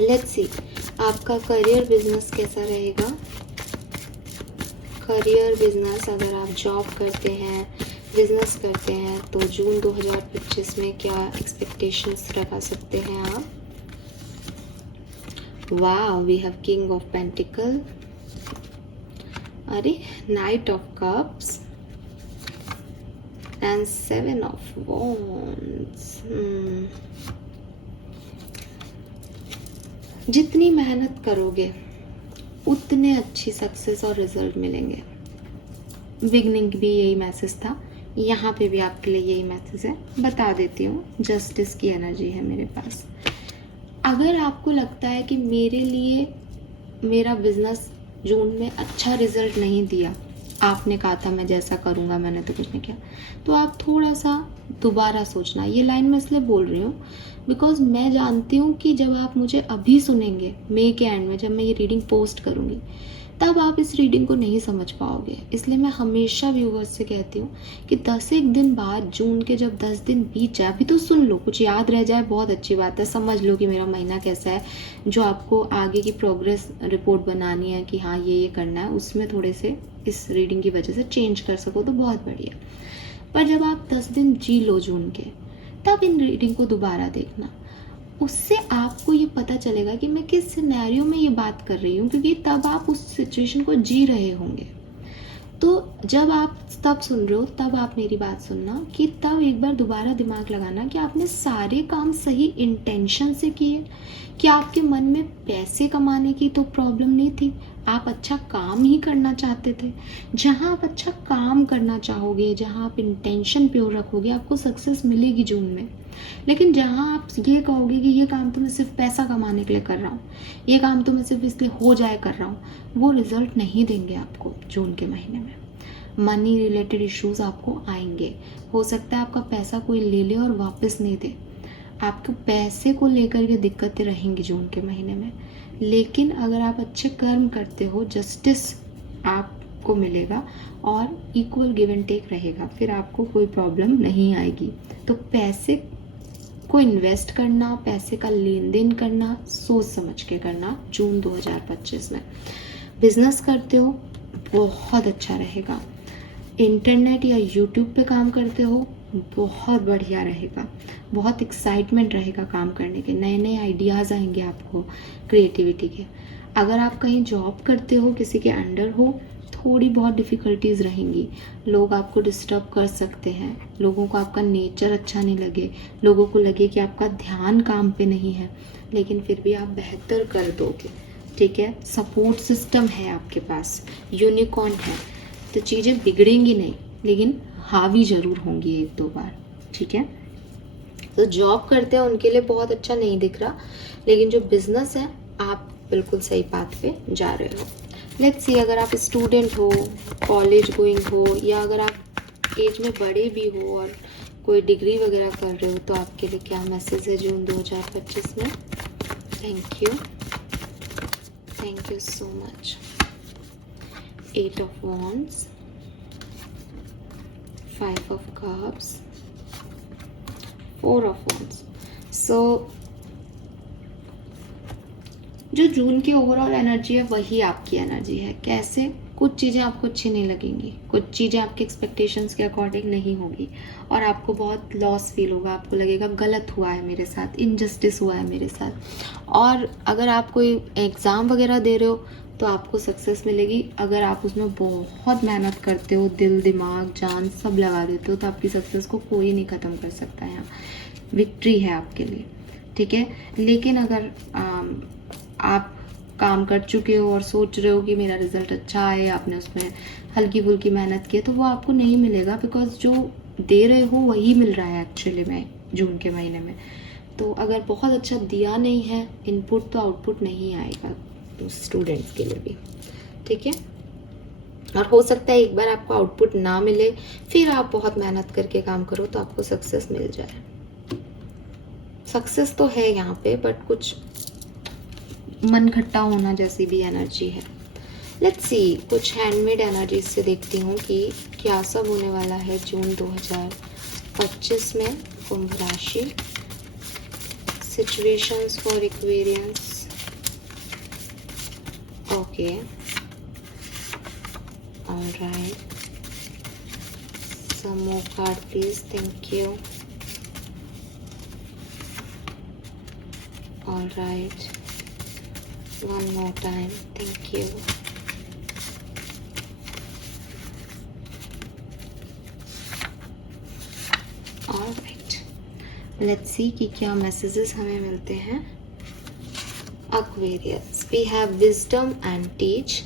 लेट्स सी आपका करियर बिजनेस कैसा रहेगा। करियर बिजनेस, अगर आप जॉब करते हैं, बिजनेस करते हैं, तो जून 2025 में क्या एक्सपेक्टेशंस रखा सकते हैं आप। वाह, we have king of pentacles, अरे knight of cups and 7 of wands. जितनी मेहनत करोगे उतने अच्छी सक्सेस और रिजल्ट मिलेंगे। बिगनिंग भी यही मैसेज था, यहाँ पे भी आपके लिए यही मैसेज है। बता देती हूँ, जस्टिस की एनर्जी है मेरे पास। अगर आपको लगता है कि मेरे लिए मेरा बिजनेस जून में अच्छा रिजल्ट नहीं दिया, आपने कहा था मैं जैसा करूँगा, मैंने तो कुछ नहीं किया, तो आप थोड़ा सा दोबारा सोचना। ये लाइन मैं इसलिए बोल रही हूँ बिकॉज मैं जानती हूँ कि जब आप मुझे अभी सुनेंगे, मई के एंड में जब मैं ये रीडिंग पोस्ट करूँगी, तब आप इस रीडिंग को नहीं समझ पाओगे। इसलिए मैं हमेशा व्यूवर्स से कहती हूँ कि 10 दिन बाद, जून के जब 10 दिन बीत जाए, अभी तो सुन लो, कुछ याद रह जाए बहुत अच्छी बात है, समझ लो कि मेरा महीना कैसा है, जो आपको आगे की प्रोग्रेस रिपोर्ट बनानी है कि हाँ ये करना है, उसमें थोड़े से इस रीडिंग की वजह से चेंज कर सको तो बहुत बढ़िया। पर जब आप 10 दिन जी लो जून के, तब इन रीडिंग को दोबारा देखना। उससे आपको ये पता चलेगा कि मैं किस सिनेरियो में ये बात कर रही हूँ, क्योंकि तब आप उस सिचुएशन को जी रहे होंगे। तो जब आप तब सुन रहे हो तब आप मेरी बात सुनना कि तब एक बार दोबारा दिमाग लगाना कि आपने सारे काम सही इंटेंशन से किए, कि आपके मन में पैसे कमाने की तो प्रॉब्लम नहीं थी, आप अच्छा काम ही करना चाहते थे। जहाँ आप अच्छा काम करना चाहोगे, जहाँ आप इंटेंशन प्योर रखोगे, आपको सक्सेस मिलेगी जून में। लेकिन जहाँ आप ये कहोगे कि ये काम तो मैं सिर्फ पैसा कमाने के लिए कर रहा हूँ, ये काम तो मैं सिर्फ इसलिए हो जाए कर रहा हूँ, वो रिजल्ट नहीं देंगे आपको जून के महीने में। मनी रिलेटेड इश्यूज आपको आएंगे। हो सकता है आपका पैसा कोई ले ले और वापस नहीं दे, आपको पैसे को लेकर के दिक्कतें रहेंगी जून के महीने में। लेकिन अगर आप अच्छे कर्म करते हो, जस्टिस आपको मिलेगा और इक्वल गिव एंड टेक रहेगा, फिर आपको कोई प्रॉब्लम नहीं आएगी। तो पैसे को इन्वेस्ट करना, पैसे का लेन देन करना, सोच समझ के करना जून 2025 में। बिजनेस करते हो बहुत अच्छा रहेगा। इंटरनेट या यूट्यूब पे काम करते हो बहुत बढ़िया रहेगा। बहुत एक्साइटमेंट रहेगा काम करने के, नए नए आइडियाज़ आएंगे आपको क्रिएटिविटी के। अगर आप कहीं जॉब करते हो, किसी के अंडर हो, थोड़ी बहुत डिफ़िकल्टीज़ रहेंगी। लोग आपको डिस्टर्ब कर सकते हैं, लोगों को आपका नेचर अच्छा नहीं लगे, लोगों को लगे कि आपका ध्यान काम पे नहीं है, लेकिन फिर भी आप बेहतर कर दोगे। ठीक है, सपोर्ट सिस्टम है आपके पास, यूनिकॉर्न है, तो चीज़ें बिगड़ेंगी नहीं, लेकिन हावी ज़रूर होंगी एक दो बार। ठीक है, तो जॉब करते हैं उनके लिए बहुत अच्छा नहीं दिख रहा, लेकिन जो बिजनेस है आप बिल्कुल सही पाथ पे जा रहे हो। लेट्स सी, अगर आप स्टूडेंट हो, कॉलेज गोइंग हो, या अगर आप एज में बड़े भी हो और कोई डिग्री वगैरह कर रहे हो, तो आपके लिए क्या मैसेज है जून 2025 में। Thank you, thank you so much. 8 of Wands, 5 of Cups, 4 of Wands. So जो जून की ओवरऑल एनर्जी है वही आपकी एनर्जी है। कैसे? कुछ चीज़ें आपको अच्छी नहीं लगेंगी, कुछ चीज़ें आपके एक्सपेक्टेशंस के अकॉर्डिंग नहीं होगी और आपको बहुत लॉस फील होगा, आपको लगेगा गलत हुआ है मेरे साथ, इनजस्टिस हुआ है मेरे साथ। और अगर आप कोई एग्ज़ाम वगैरह दे रहे हो तो आपको सक्सेस मिलेगी। अगर आप उसमें बहुत मेहनत करते हो, दिल दिमाग जान सब लगा देते हो, तो आपकी सक्सेस को कोई नहीं ख़त्म कर सकता। यहाँ विक्ट्री है आपके लिए। ठीक है, लेकिन अगर आप काम कर चुके हो और सोच रहे हो कि मेरा रिजल्ट अच्छा आए, आपने उसमें हल्की फुल्की मेहनत की है, तो वो आपको नहीं मिलेगा, बिकॉज जो दे रहे हो वही मिल रहा है एक्चुअली में जून के महीने में। तो अगर बहुत अच्छा दिया नहीं है इनपुट, तो आउटपुट नहीं आएगा स्टूडेंट्स के लिए भी। ठीक है, और हो सकता है एक बार आपको आउटपुट ना मिले, फिर आप बहुत मेहनत करके काम करो तो आपको सक्सेस मिल जाए। सक्सेस तो है यहाँ पे, बट कुछ मन खट्टा होना जैसी भी एनर्जी है। लेट्स सी, कुछ हैंडमेड एनर्जी से देखती हूँ कि क्या सब होने वाला है जून 2025 में कुंभ राशि। Situations for Aquarians, okay, alright, some more card please, thank you. Alright, one more time, thank you. Alright, let's see कि क्या मैसेजेस हमें मिलते हैं। Aquarius, we have wisdom and teach.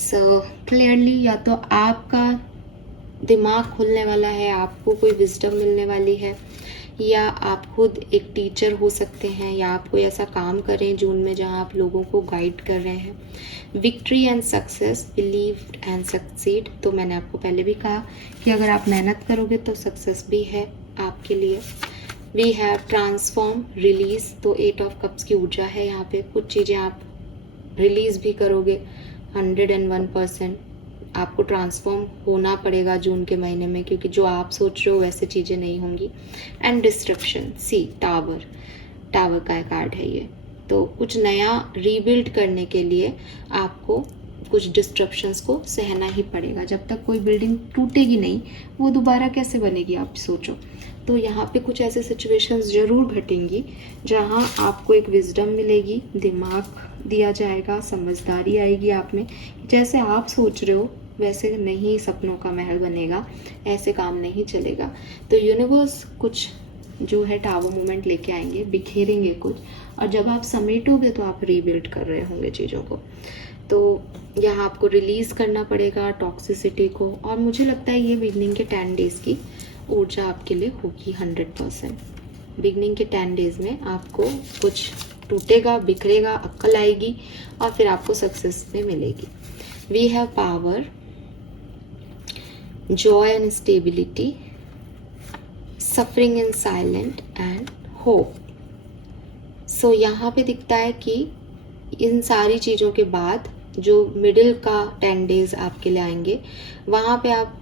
So clearly या तो आपका दिमाग खुलने वाला है, आपको कोई विजडम मिलने वाली है, या आप खुद एक टीचर हो सकते हैं, या आप कोई ऐसा काम करें जून में जहां आप लोगों को गाइड कर रहे हैं। Victory and success, believe and succeed. तो मैंने आपको पहले भी कहा कि अगर आप मेहनत करोगे तो सक्सेस भी है आपके लिए। वी हैव ट्रांसफॉर्म, रिलीज, तो 8 ऑफ कप्स की ऊर्जा है यहाँ पे। कुछ चीज़ें आप रिलीज भी करोगे, 101% आपको ट्रांसफॉर्म होना पड़ेगा जून के महीने में, क्योंकि जो आप सोच रहे हो वैसे चीज़ें नहीं होंगी। And disruption, see tower, tower का कार्ड है ये। तो कुछ नया रीबिल्ड करने के लिए आपको कुछ डिस्ट्रप्शंस को सहना ही पड़ेगा। जब तक कोई बिल्डिंग टूटेगी नहीं, वो दोबारा कैसे बनेगी आप सोचो। तो यहाँ पे कुछ ऐसे सिचुएशंस ज़रूर घटेंगी जहाँ आपको एक विजडम मिलेगी, दिमाग दिया जाएगा, समझदारी आएगी आप में। जैसे आप सोच रहे हो वैसे नहीं सपनों का महल बनेगा, ऐसे काम नहीं चलेगा। तो यूनिवर्स कुछ जो है टावर मोमेंट लेके आएंगे, बिखेरेंगे कुछ, और जब आप समेटोगे तो आप रीबिल्ड कर रहे होंगे चीज़ों को। तो यहाँ आपको रिलीज़ करना पड़ेगा टॉक्सिसिटी को, और मुझे लगता है ये बिगनिंग के 10 डेज़ की ऊर्जा आपके लिए होगी 100%। बिगनिंग के 10 डेज़ में आपको कुछ टूटेगा, बिखरेगा, अक्ल आएगी, और फिर आपको सक्सेस में मिलेगी। We have power, joy and stability, suffering in silent and hope. So यहाँ पे दिखता है कि इन सारी चीज़ों के बाद जो मिडिल का 10 डेज़ आपके लिए आएंगे, वहाँ पे आप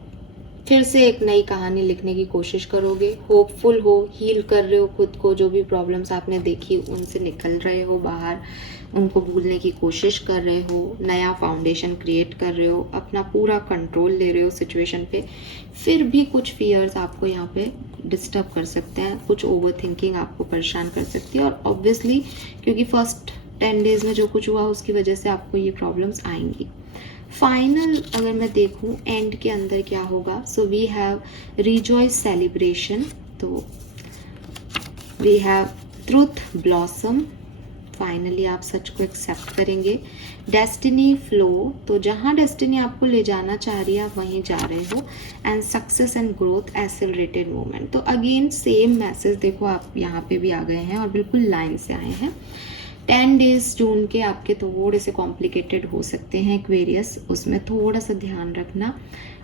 फिर से एक नई कहानी लिखने की कोशिश करोगे, होपफुल हो, हील कर रहे हो खुद को, जो भी प्रॉब्लम्स आपने देखी उनसे निकल रहे हो बाहर, उनको भूलने की कोशिश कर रहे हो, नया फाउंडेशन क्रिएट कर रहे हो, अपना पूरा कंट्रोल ले रहे हो सिचुएशन पे। फिर भी कुछ फियर्स आपको यहाँ पे डिस्टर्ब कर सकते हैं, कुछ ओवर थिंकिंग आपको परेशान कर सकती है, और ऑब्वियसली क्योंकि फर्स्ट 10 डेज में जो कुछ हुआ उसकी वजह से आपको ये प्रॉब्लम्स आएंगी। फाइनल अगर मैं देखूं एंड के अंदर क्या होगा, so we have rejoice celebration, तो we have truth blossom, finally आप सच को एक्सेप्ट करेंगे। डेस्टिनी फ्लो, तो जहाँ डेस्टिनी आपको ले जाना चाह रही है आप वहीं जा रहे हो। And success and growth accelerated movement, तो अगेन सेम मैसेज देखो आप यहाँ पे भी आ गए हैं और बिल्कुल लाइन से आए हैं। 10 डेज जून के आपके थोड़े से कॉम्प्लिकेटेड हो सकते हैं एक्वेरियस, उसमें थोड़ा सा ध्यान रखना।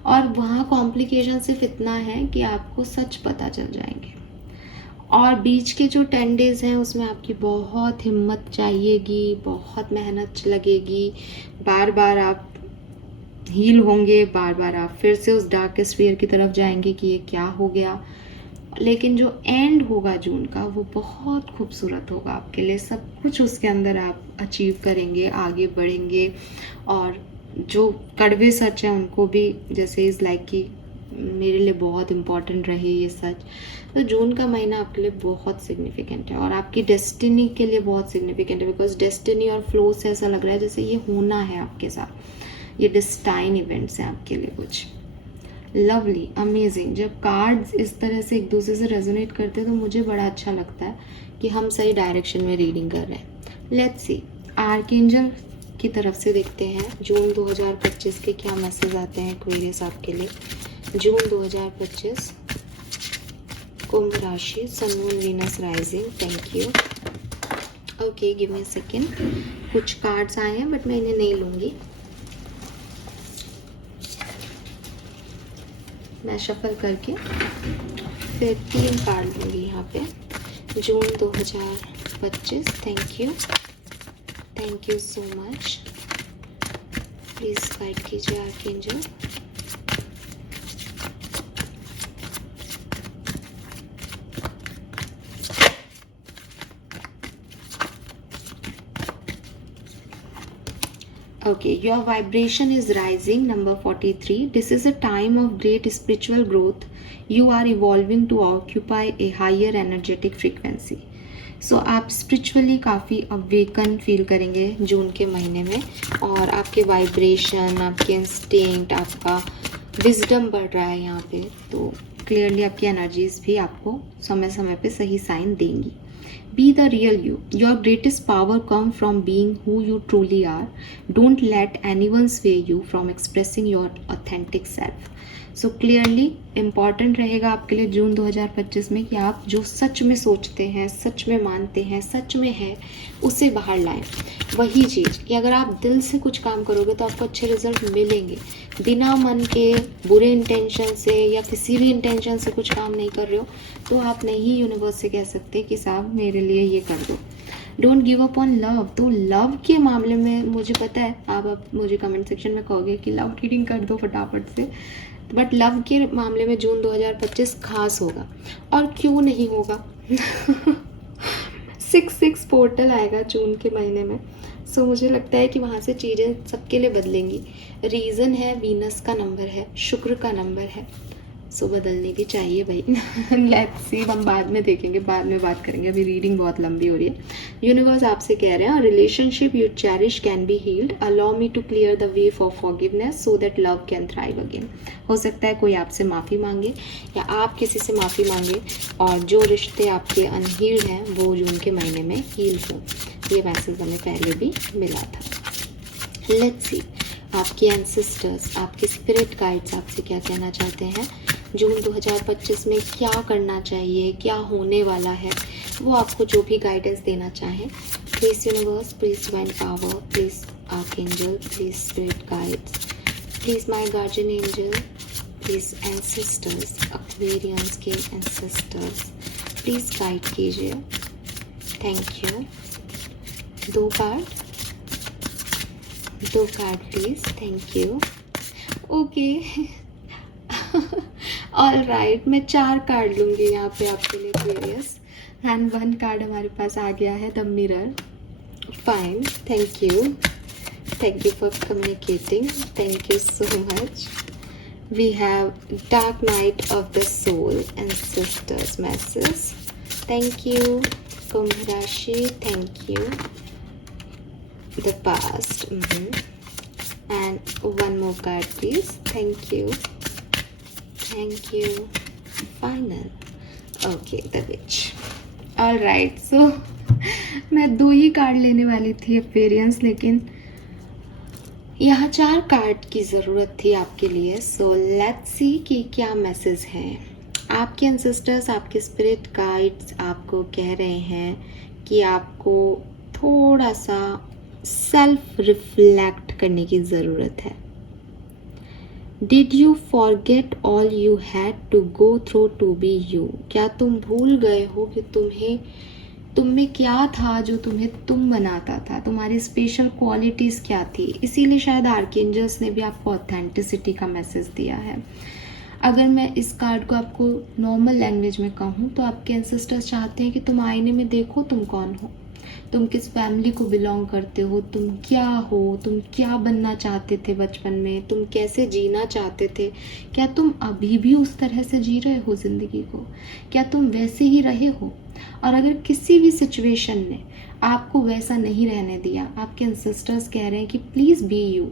और वहाँ कॉम्प्लिकेशन सिर्फ इतना है कि आपको सच पता चल जाएंगे। और बीच के जो 10 डेज हैं उसमें आपकी बहुत हिम्मत चाहिएगी, बहुत मेहनत लगेगी, बार बार आप हील होंगे, बार बार आप फिर से उस डार्केस्ट फियर की तरफ जाएंगे कि ये क्या हो गया। लेकिन जो एंड होगा जून का वो बहुत खूबसूरत होगा आपके लिए, सब कुछ उसके अंदर आप अचीव करेंगे, आगे बढ़ेंगे। और जो कड़वे सच हैं उनको भी, जैसे इज़ लाइक कि मेरे लिए बहुत इम्पॉर्टेंट रहे ये सच। तो जून का महीना आपके लिए बहुत सिग्निफिकेंट है और आपकी डेस्टिनी के लिए बहुत सिग्निफिकेंट है, बिकॉज डेस्टिनी और फ्लो से ऐसा लग रहा है जैसे ये होना है आपके साथ, ये डेस्टाइन इवेंट्स हैं आपके लिए कुछ। Lovely, amazing. जब कार्ड्स इस तरह से एक दूसरे से रेजोनेट करते हैं तो मुझे बड़ा अच्छा लगता है कि हम सही डायरेक्शन में रीडिंग कर रहे हैं। लेट्स सी, आर्कएंजल की तरफ से देखते हैं जून 2025 के क्या मैसेज आते हैं एक्वेरियस आपके लिए। जून 2025, कुंभ राशि, sun moon Venus rising. Thank you. Okay, give me a second. कुछ कार्ड्स आए हैं बट मैं इन्हें नहीं लूँगी, मैं शफल करके फिर 3 कार्ड लूँगी यहाँ पे। जून 2025, thank you so much. Please guide कीजिए archangel. Okay, your vibration is rising, number 43. This is a time of great spiritual growth. You are evolving to occupy a higher energetic frequency. So आप spiritually काफ़ी awaken feel करेंगे जून के महीने में, और आपके vibration, आपके इंस्टिंक्ट, आपका विजडम बढ़ रहा है यहाँ पे। तो क्लियरली आपकी एनर्जीज भी आपको समय समय पे सही साइन देंगी। Be the real you. Your greatest power comes from being who you truly are. Don't let anyone sway you from expressing your authentic self. So clearly important रहेगा आपके लिए जून 2025 में कि आप जो सच में सोचते हैं, सच में मानते हैं, सच में है, उसे बाहर लाएं। वही चीज़ कि अगर आप दिल से कुछ काम करोगे तो आपको अच्छे रिजल्ट मिलेंगे। बिना मन के बुरे इंटेंशन से या किसी भी इंटेंशन से कुछ काम नहीं कर रहे हो तो आप नहीं यूनिवर्स से कह सकते कि साहब मेरे लिए ये कर दो। Don't give up on love. तो लव के मामले में मुझे पता है आप मुझे कमेंट सेक्शन में कहोगे कि लव रीडिंग कर दो फटाफट से, बट लव के मामले में जून 2025 खास होगा। और क्यों नहीं होगा 6-6 पोर्टल आएगा जून के महीने में। सो मुझे लगता है कि वहाँ से चीज़ें सबके लिए बदलेंगी। रीज़न है वीनस का नंबर है, शुक्र का नंबर है, सो बदलनी भी चाहिए भाई। लेट्स सी, हम बाद में देखेंगे, बाद में बात करेंगे, अभी रीडिंग बहुत लंबी हो रही है। यूनिवर्स आपसे कह रहे हैं relationship you cherish can be healed, allow me to clear the way for forgiveness so that love can thrive again. हो सकता है कोई आपसे माफ़ी मांगे या आप किसी से माफ़ी मांगे और जो रिश्ते आपके अनहील्ड हैं वो जून के महीने में हील हो। ये मैसेज हमें पहले भी मिला था। लेट्स सी आपके एंसेस्टर्स, आपके स्पिरिट गाइड्स आपसे क्या कहना चाहते हैं। जून 2025 में क्या करना चाहिए, क्या होने वाला है, वो आपको जो भी गाइडेंस देना चाहें। Please universe, please divine power, please archangel, please spirit guides, please my guardian angel, please ancestors, Aquarians के एंसेस्टर्स, प्लीज़ गाइड कीजिए। Thank you. दो card please. Thank you. Okay all right, मैं 4 कार्ड लूँगी यहाँ पे आपके लिए एक्वेरियस, एंड 1 कार्ड हमारे पास आ गया है the mirror. Fine, thank you for communicating, thank you so much. We have dark night of the soul and sisters message, thank you. Kumbh राशि, thank you. The past, and 1 more card please, thank you, final, okay, the witch। all right, so मैं 2 ही card लेने वाली थी Aquarians, लेकिन यहाँ 4 card की ज़रूरत थी आपके लिए। सो लेट्स सी कि क्या मैसेज है। आपके एंसेस्टर्स, आपके स्पिरिट गाइड्स आपको कह रहे हैं कि आपको थोड़ा सा सेल्फ रिफ्लेक्ट करने की ज़रूरत है। Did you forget all you had to go through to be you? क्या तुम भूल गए हो कि तुम में क्या था जो तुम्हें तुम बनाता था, तुम्हारी स्पेशल क्वालिटीज़ क्या थी। इसीलिए शायद आर्कएंजल्स ने भी आपको ऑथेंटिसिटी का मैसेज दिया है। अगर मैं इस कार्ड को आपको नॉर्मल लैंग्वेज में कहूँ तो आपके एंसेस्टर्स चाहते हैं कि तुम आईने में देखो तुम कौन हो, तुम किस फैमिली को बिलोंग करते हो, तुम क्या हो, तुम क्या बनना चाहते थे बचपन में, तुम कैसे जीना चाहते थे, क्या तुम अभी भी उस तरह से जी रहे हो ज़िंदगी को, क्या तुम वैसे ही रहे हो। और अगर किसी भी सिचुएशन ने आपको वैसा नहीं रहने दिया, आपके एंसेस्टर्स कह रहे हैं कि please be you,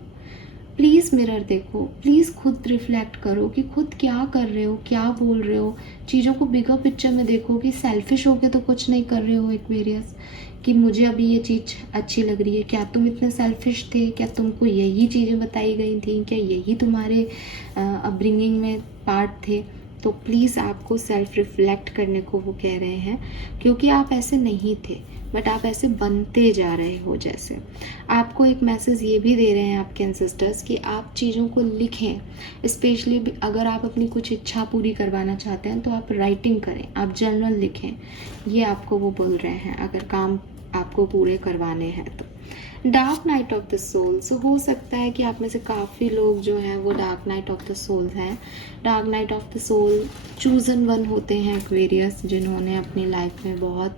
please mirror देखो, प्लीज़ खुद रिफ्लेक्ट करो कि खुद क्या कर रहे हो, क्या बोल रहे हो, चीज़ों को बिगर पिक्चर में देखो कि सेल्फिश होके तो कुछ नहीं कर रहे हो एक्वेरियस, कि मुझे अभी ये चीज़ अच्छी लग रही है। क्या तुम इतने सेल्फिश थे? क्या तुमको यही चीज़ें बताई गई थी? क्या यही तुम्हारे अपब्रिंगिंग में पार्ट थे? तो प्लीज़ आपको सेल्फ रिफ्लेक्ट करने को वो कह रहे हैं, क्योंकि आप ऐसे नहीं थे बट आप ऐसे बनते जा रहे हो। जैसे आपको एक मैसेज ये भी दे रहे हैं आपके एंसेस्टर्स कि आप चीज़ों को लिखें, स्पेशली अगर आप अपनी कुछ इच्छा पूरी करवाना चाहते हैं तो आप राइटिंग करें, आप जर्नल लिखें। ये आपको वो बोल रहे हैं अगर काम आपको पूरे करवाने हैं तो। Dark night of the soul, so हो सकता है कि आप में से काफ़ी लोग जो हैं वो dark night of the soul हैं। Dark night of the soul chosen one होते हैं एक्वेरियस, जिन्होंने अपनी लाइफ में बहुत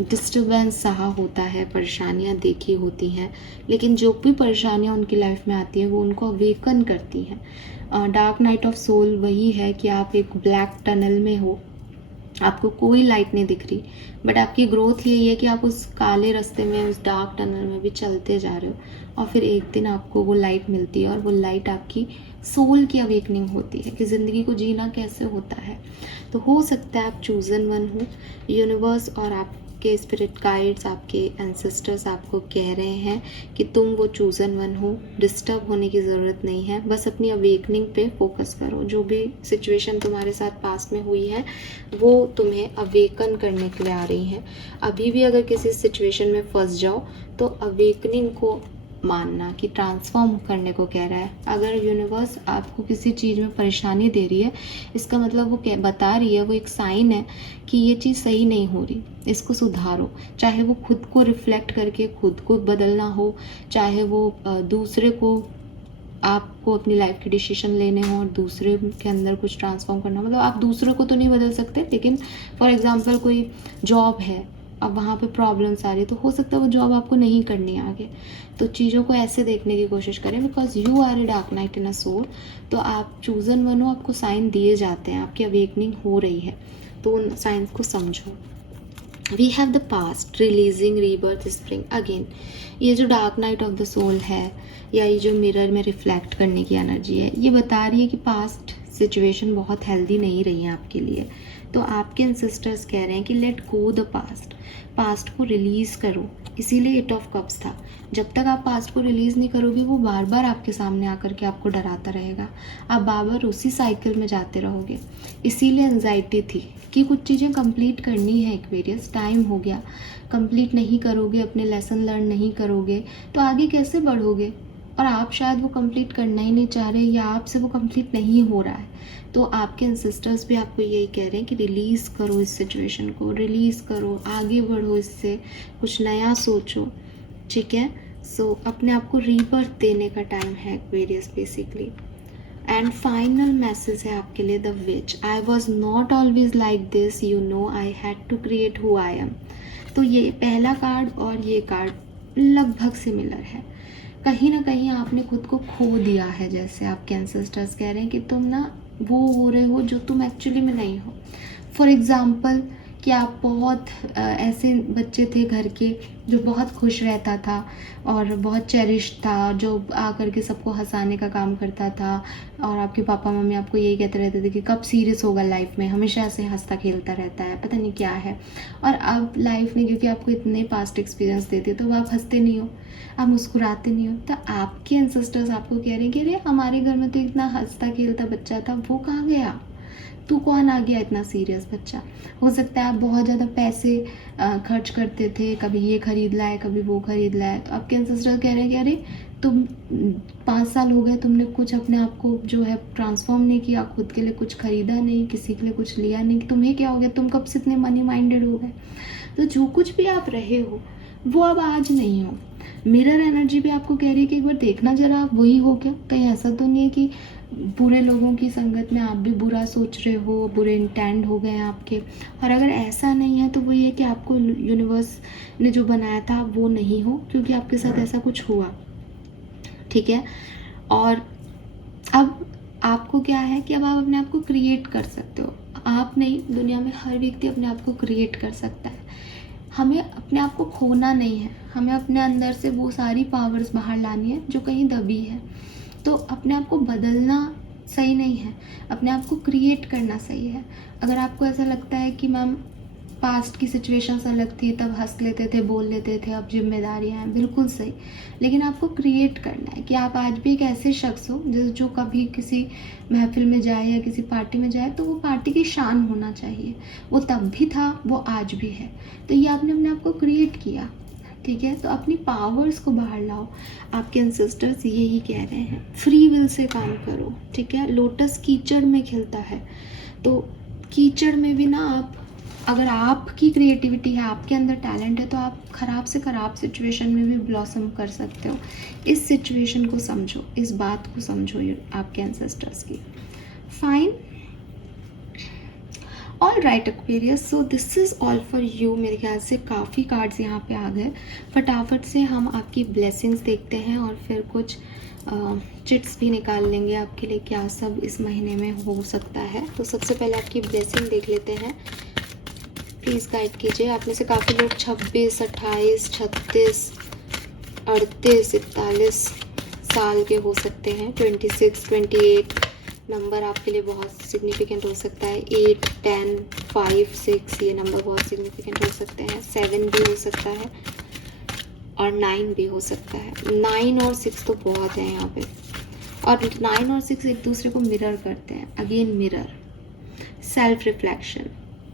डिस्टर्बेंस सहा होता है, परेशानियां देखी होती हैं, लेकिन जो भी परेशानियां उनकी लाइफ में आती हैं वो उनको अवेकन करती हैं। डार्क नाइट ऑफ सोल वही है कि आप एक ब्लैक टनल में हो, आपको कोई लाइट नहीं दिख रही, बट आपकी ग्रोथ यही है कि आप उस काले रास्ते में, उस डार्क टनल में भी चलते जा रहे हो, और फिर एक दिन आपको वो लाइट मिलती है और वो लाइट आपकी सोल की अवेकनिंग होती है कि ज़िंदगी को जीना कैसे होता है। तो हो सकता है आप चूजन वन हो। यूनिवर्स और आपके स्पिरिट गाइड्स, आपके एंसेस्टर्स आपको कह रहे हैं कि तुम वो चूजन वन हो, डिस्टर्ब होने की ज़रूरत नहीं है, बस अपनी अवेकनिंग पे फोकस करो। जो भी सिचुएशन तुम्हारे साथ पास में हुई है वो तुम्हें अवेकन करने के लिए आ रही है। अभी भी अगर किसी सिचुएशन में फंस जाओ तो अवेकनिंग को मानना कि ट्रांसफॉर्म करने को कह रहा है। अगर यूनिवर्स आपको किसी चीज़ में परेशानी दे रही है, इसका मतलब वो बता रही है, वो एक साइन है कि ये चीज़ सही नहीं हो रही, इसको सुधारो। चाहे वो खुद को रिफ्लेक्ट करके खुद को बदलना हो, चाहे वो दूसरे को, आपको अपनी लाइफ के डिसीजन लेने हो और दूसरे के अंदर कुछ ट्रांसफॉर्म करना, मतलब आप दूसरे को तो नहीं बदल सकते, लेकिन फॉर एग्जांपल कोई जॉब है, अब वहाँ पे प्रॉब्लम्स आ रही है, तो हो सकता है वो जॉब आपको नहीं करनी है आगे। तो चीज़ों को ऐसे देखने की कोशिश करें, because you are a dark night in a soul. तो आप चूजन बनो, आपको साइन दिए जाते हैं, आपकी अवेकनिंग हो रही है, तो उन साइंस को समझो। We have the past releasing rebirth spring again. ये जो dark night of the soul है, या ये जो मिरर में रिफ्लेक्ट करने की एनर्जी है, ये बता रही है कि पास्ट सिचुएशन बहुत हेल्दी नहीं रही है आपके लिए। तो आपके एंसेस्टर्स कह रहे हैं कि let go the past, past को रिलीज़ करो। इसीलिए एट ऑफ कप्स था। जब तक आप पास्ट को रिलीज़ नहीं करोगे, वो बार बार आपके सामने आकर के आपको डराता रहेगा, आप बार बार उसी साइकिल में जाते रहोगे। इसीलिए एंजाइटी थी कि कुछ चीज़ें कंप्लीट करनी है एक्वेरियस, टाइम हो गया, कंप्लीट नहीं करोगे, अपने लेसन लर्न नहीं करोगे तो आगे कैसे बढ़ोगे। और आप शायद वो कंप्लीट करना ही नहीं चाह रहे, या आपसे वो कंप्लीट नहीं हो रहा है। तो आपके एंसेस्टर्स भी आपको यही कह रहे हैं कि रिलीज़ करो इस सिचुएशन को, रिलीज़ करो, आगे बढ़ो, इससे कुछ नया सोचो, ठीक है। सो अपने आप को रीबर्थ देने का टाइम है Aquarius basically. And final message है आपके लिए, the witch. I was not always like this, you know, I had to create who I am. तो ये पहला कार्ड और ये कार्ड लगभग सिमिलर है। कहीं ना कहीं आपने खुद को खो दिया है, जैसे आपके एंसेस्टर्स कह रहे हैं कि तुम ना वो हो रहे हो जो तुम एक्चुअली में नहीं हो। फॉर एग्ज़ाम्पल कि आप बहुत ऐसे बच्चे थे घर के जो बहुत खुश रहता था और बहुत चेरिश था, जो आकर के सबको हंसाने का काम करता था, और आपके पापा मम्मी आपको यही कहते रहते थे कि कब सीरियस होगा लाइफ में, हमेशा ऐसे हंसता खेलता रहता है, पता नहीं क्या है। और अब लाइफ में क्योंकि आपको इतने पास्ट एक्सपीरियंस देती है, तो आप हंसते नहीं हो, आप मुस्कुराते नहीं हो। तो आपके एंसेस्टर्स आपको कह रहे हैं कि अरे हमारे घर में तो इतना हंसता खेलता बच्चा था, वो कहाँ गया, तू कौन आ गया इतना सीरियस बच्चा। हो सकता है आप बहुत ज़्यादा पैसे खर्च करते थे, कभी ये खरीद लाए, कभी वो खरीद लाए। तो आपके एंसेस्टर कह रहे हैं कि अरे तुम 5 साल हो गए, तुमने कुछ अपने आप को जो है ट्रांसफॉर्म नहीं किया, खुद के लिए कुछ खरीदा नहीं, किसी के लिए कुछ लिया नहीं, तुम्हें क्या हो गया, तुम कब से इतने मनी माइंडेड हो गए। तो जो कुछ भी आप रहे हो वो अब आज नहीं हो। मिरर एनर्जी भी आपको कह रही है कि एक बार देखना जरा आप वही हो क्या, कहीं ऐसा तो नहीं है कि बुरे लोगों की संगत में आप भी बुरा सोच रहे हो, बुरे इंटेंड हो गए हैं आपके। और अगर ऐसा नहीं है तो वही है कि आपको यूनिवर्स ने जो बनाया था वो नहीं हो, क्योंकि आपके साथ ऐसा कुछ हुआ, ठीक है। और अब आपको क्या है कि अब आप अपने आप को क्रिएट कर सकते हो। आप नहीं, दुनिया में हर व्यक्ति अपने आप को क्रिएट कर सकता है। हमें अपने आप को खोना नहीं है, हमें अपने अंदर से वो सारी पावर्स बाहर लानी है जो कहीं दबी है। तो अपने आप को बदलना सही नहीं है, अपने आप को क्रिएट करना सही है। अगर आपको ऐसा लगता है कि मैम पास्ट की सिचुएशंस अलग थी, तब हंस लेते थे, बोल लेते थे, अब जिम्मेदारियां हैं, बिल्कुल सही। लेकिन आपको क्रिएट करना है कि आप आज भी एक ऐसे शख्स हो जो कभी किसी महफिल में जाए या किसी पार्टी में जाए तो वो पार्टी की शान होना चाहिए। वो तब भी था, वो आज भी है। तो ये आपने अपने आप को क्रिएट किया, ठीक है। तो अपनी पावर्स को बाहर लाओ। आपके एंसेस्टर्स यही कह रहे हैं, फ्री विल से काम करो, ठीक है। लोटस कीचड़ में खिलता है, तो कीचड़ में भी ना आप, अगर आपकी क्रिएटिविटी है, आपके अंदर टैलेंट है, तो आप ख़राब से ख़राब सिचुएशन में भी ब्लॉसम कर सकते हो। इस सिचुएशन को समझो, इस बात को समझो आपके एंसेस्टर्स की। Fine, all right Aquarius, so this is all for you. मेरे ख्याल से काफ़ी कार्ड्स यहाँ पे आ गए। फटाफट से हम आपकी ब्लेसिंग्स देखते हैं और फिर कुछ चिट्स भी निकाल लेंगे आपके लिए, क्या सब इस महीने में हो सकता है। तो सबसे पहले आपकी ब्लेसिंग देख लेते हैं, प्लीज़ गाइड कीजिए। आप में से काफ़ी लोग 26, 28, 36, 38, 41 साल के हो सकते हैं। 26, 28 नंबर आपके लिए बहुत सिग्निफिकेंट हो सकता है। 8, 10, 5, 6 ये नंबर बहुत सिग्निफिकेंट हो सकते हैं। 7 भी हो सकता है और 9 भी हो सकता है। 9 और 6 तो बहुत है यहाँ पे, और 9 और 6 एक दूसरे को मिरर करते हैं। Again mirror, self reflection,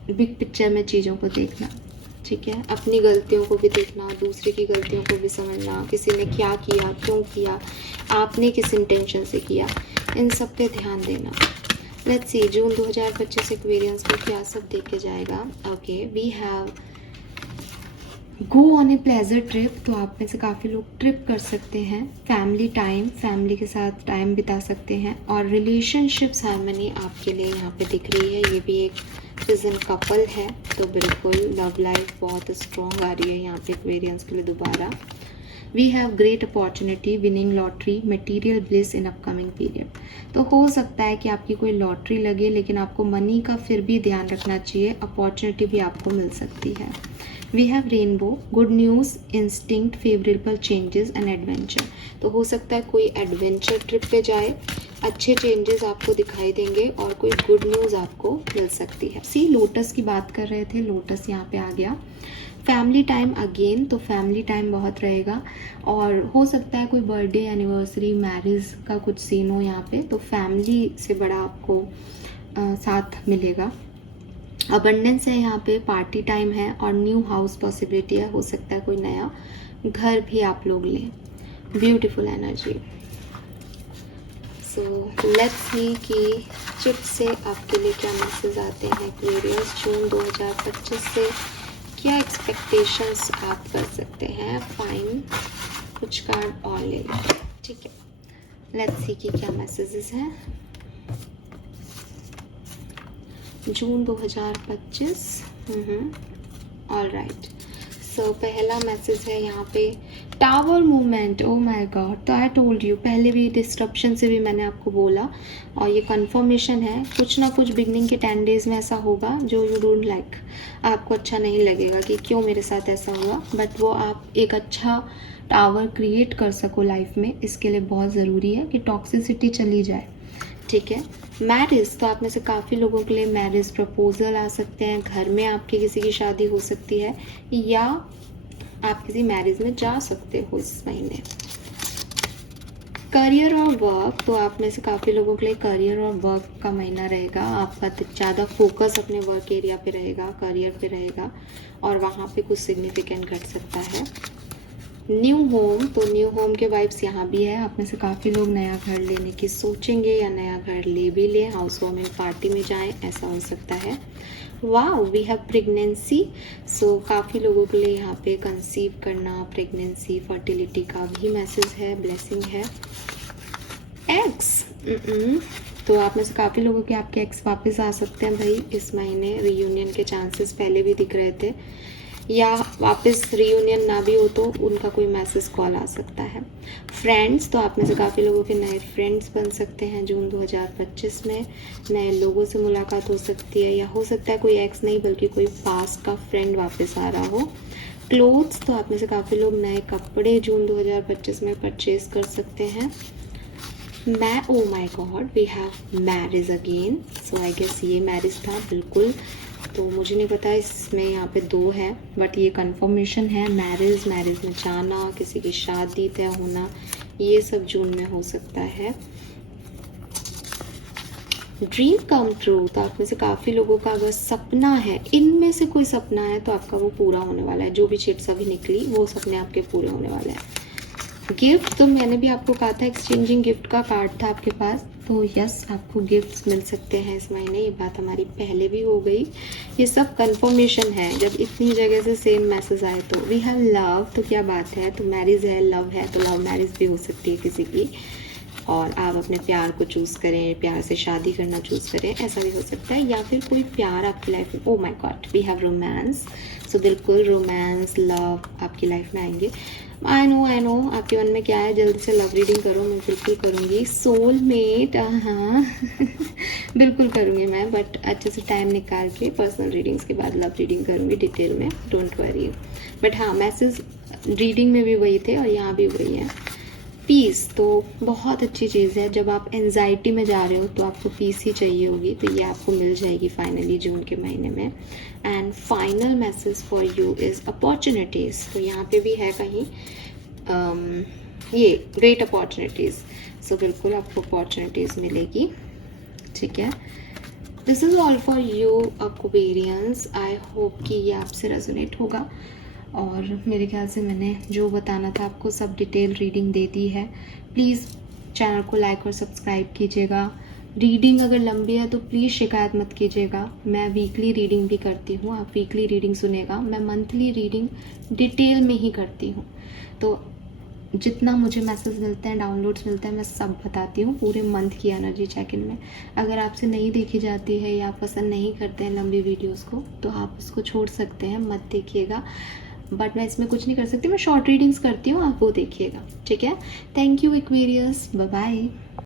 big picture में चीज़ों को देखना, ठीक है। अपनी गलतियों को भी देखना, दूसरे की गलतियों को भी समझना, किसी ने क्या किया, क्यों किया, आपने किस इंटेंशन से किया, इन सब पे ध्यान देना। लेट्स सी जून 2025 एक्वेरियंस को क्या सब देख के जाएगा। Okay, we have go on a pleasure trip. तो आप में से काफ़ी लोग ट्रिप कर सकते हैं। फैमिली टाइम, फैमिली के साथ टाइम बिता सकते हैं। और रिलेशनशिप्स हार्मनी आपके लिए यहाँ पे दिख रही है, ये भी एक प्रेजेंट कपल है तो बिल्कुल लव लाइफ बहुत स्ट्रॉन्ग आ रही है यहाँ पे एक्वेरियंस के लिए दोबारा। We have great opportunity winning lottery material bliss in upcoming period. तो हो सकता है कि आपकी कोई लॉटरी लगे, लेकिन आपको मनी का फिर भी ध्यान रखना चाहिए, अपॉर्चुनिटी भी आपको मिल सकती है। We have rainbow good news instinct favourable changes and adventure. तो हो सकता है कोई एडवेंचर ट्रिप पे जाए, अच्छे चेंजेस आपको दिखाई देंगे और कोई गुड न्यूज़ आपको मिल सकती है। सी लोटस की बात कर रहे थे, लोटस यहाँ पे आ गया। फैमिली टाइम अगेन, तो फैमिली टाइम बहुत रहेगा और हो सकता है कोई बर्थडे एनिवर्सरी मैरिज का कुछ सीन हो यहाँ पे, तो फैमिली से बड़ा आपको साथ मिलेगा। अबंडेंस है यहाँ पे, पार्टी टाइम है और न्यू हाउस पॉसिबिलिटी है, हो सकता है कोई नया घर भी आप लोग लें। Beautiful energy. So let's see कि चिट से आपके लिए क्या मैसेज आते हैं एक्वेरियस जून 2025 से, क्या एक्सपेक्टेशंस आप कर सकते हैं। फाइन, कुछ कार्ड और ले लो, ठीक है। लेट्स सी कि क्या मैसेजेस हैं जून 2025। All right. सो पहला मैसेज है यहाँ पे tower movement. O my God, तो आई टोल्ड यू, पहले भी डिस्ट्रप्शन से भी मैंने आपको बोला और ये कंफर्मेशन है, कुछ ना कुछ बिगनिंग के 10 डेज में ऐसा होगा जो यू डोंट लाइक, आपको अच्छा नहीं लगेगा कि क्यों मेरे साथ ऐसा हुआ, बट वो आप एक अच्छा टावर क्रिएट कर सको लाइफ में, इसके लिए बहुत ज़रूरी है कि टॉक्सिसिटी चली जाए, ठीक है। मैरिज, तो आप में से काफ़ी लोगों के लिए मैरिज प्रपोजल आ सकते हैं, घर में आपकी किसी की शादी हो सकती है या आप किसी मैरिज में जा सकते हो इस महीने। करियर और वर्क, तो आप में से काफ़ी लोगों के लिए करियर और वर्क का महीना रहेगा, आपका ज़्यादा फोकस अपने वर्क एरिया पे रहेगा, करियर पे रहेगा और वहाँ पे कुछ सिग्निफिकेंट घट सकता है। न्यू होम, तो न्यू होम के वाइब्स यहाँ भी है, आप में से काफ़ी लोग नया घर लेने की सोचेंगे या नया घर ले भी ले, हाउस वार्मिंग पार्टी में जाएं, ऐसा हो सकता है। Wow, we have pregnancy. So काफ़ी लोगों के लिए यहाँ पे कंसीव करना, प्रेगनेंसी, फर्टिलिटी का भी मैसेज है, ब्लेसिंग है। एक्स, तो आप में से काफ़ी लोगों के आपके एक्स वापस आ सकते हैं भाई इस महीने, रियूनियन के चांसेस पहले भी दिख रहे थे, या वापस रियूनियन ना भी हो तो उनका कोई मैसेज कॉल आ सकता है। फ्रेंड्स, तो आप में से काफ़ी लोगों के नए फ्रेंड्स बन सकते हैं जून 2025 में, नए लोगों से मुलाकात हो सकती है या हो सकता है कोई एक्स नहीं बल्कि कोई पास्ट का फ्रेंड वापस आ रहा हो। क्लोथ्स, तो आप में से काफ़ी लोग नए कपड़े जून 2025 में परचेज कर सकते हैं। Oh my god, we have marriage again, so I guess ये मैरिज था बिल्कुल, तो मुझे नहीं पता इसमें यहाँ पे 2 है बट ये कंफर्मेशन है, मैरिज में जाना, किसी की शादी तय होना, ये सब जून में हो सकता है। ड्रीम कम ट्रू, तो आप में से काफ़ी लोगों का अगर सपना है, इनमें से कोई सपना है तो आपका वो पूरा होने वाला है, जो भी चिट्स अभी निकली वो सपने आपके पूरे होने वाले हैं। गिफ्ट, तो मैंने भी आपको कहा था एक्सचेंजिंग गिफ्ट का कार्ड था आपके पास, तो यस आपको गिफ्ट्स मिल सकते हैं इस महीने, ये बात हमारी पहले भी हो गई, ये सब कंफर्मेशन है जब इतनी जगह से सेम मैसेज आए। तो वी हैव लव, तो क्या बात है, तो मैरिज है, लव है, तो लव मैरिज भी हो सकती है किसी की और आप अपने प्यार को चूज़ करें, प्यार से शादी करना चूज़ करें, ऐसा भी हो सकता है, या फिर कोई प्यार आपकी लाइफ में। Oh my god, we have romance, so बिल्कुल रोमांस, लव आपकी लाइफ में आएंगे। आई नो आपके मन में क्या है, जल्दी से लव रीडिंग करो, मैं बिल्कुल करूँगी। सोलमेट, हाँ बिल्कुल करूँगी मैं, बट अच्छे से टाइम निकाल के पर्सनल रीडिंग्स के बाद लव रीडिंग करूँगी डिटेल में, डोंट वरी। बट हाँ, मैसेज रीडिंग में भी वही थे और यहाँ भी वही है। पीस, तो बहुत अच्छी चीज़ है, जब आप एंजाइटी में जा रहे हो तो आपको पीस ही चाहिए होगी, तो ये आपको मिल जाएगी फाइनली जून के महीने में। And final message for you is opportunities, तो यहाँ पे भी है कहीं ये ग्रेट अपॉर्चुनिटीज़, सो बिल्कुल आपको अपॉर्चुनिटीज़ मिलेगी, ठीक है। This is all for you Aquarians, I hope कि ये आपसे रेजोनेट होगा और मेरे ख्याल से मैंने जो बताना था आपको सब डिटेल रीडिंग दे दी है। प्लीज़ चैनल को लाइक और सब्सक्राइब कीजिएगा। रीडिंग अगर लंबी है तो प्लीज़ शिकायत मत कीजिएगा, मैं वीकली रीडिंग भी करती हूँ, आप वीकली रीडिंग सुनेगा, मैं मंथली रीडिंग डिटेल में ही करती हूँ, तो जितना मुझे मैसेज मिलते हैं, डाउनलोड्स मिलते हैं, मैं सब बताती हूँ पूरे मंथ की एनर्जी चेक इन में। अगर आपसे नहीं देखी जाती है या आप पसंद नहीं करते हैं लंबी वीडियोस को, तो आप उसको छोड़ सकते हैं, मत देखिएगा। बट मैं इसमें कुछ नहीं कर सकती, मैं शॉर्ट रीडिंग्स करती हूँ, आप वो देखिएगा, ठीक है। Thank you Aquarius, bye bye.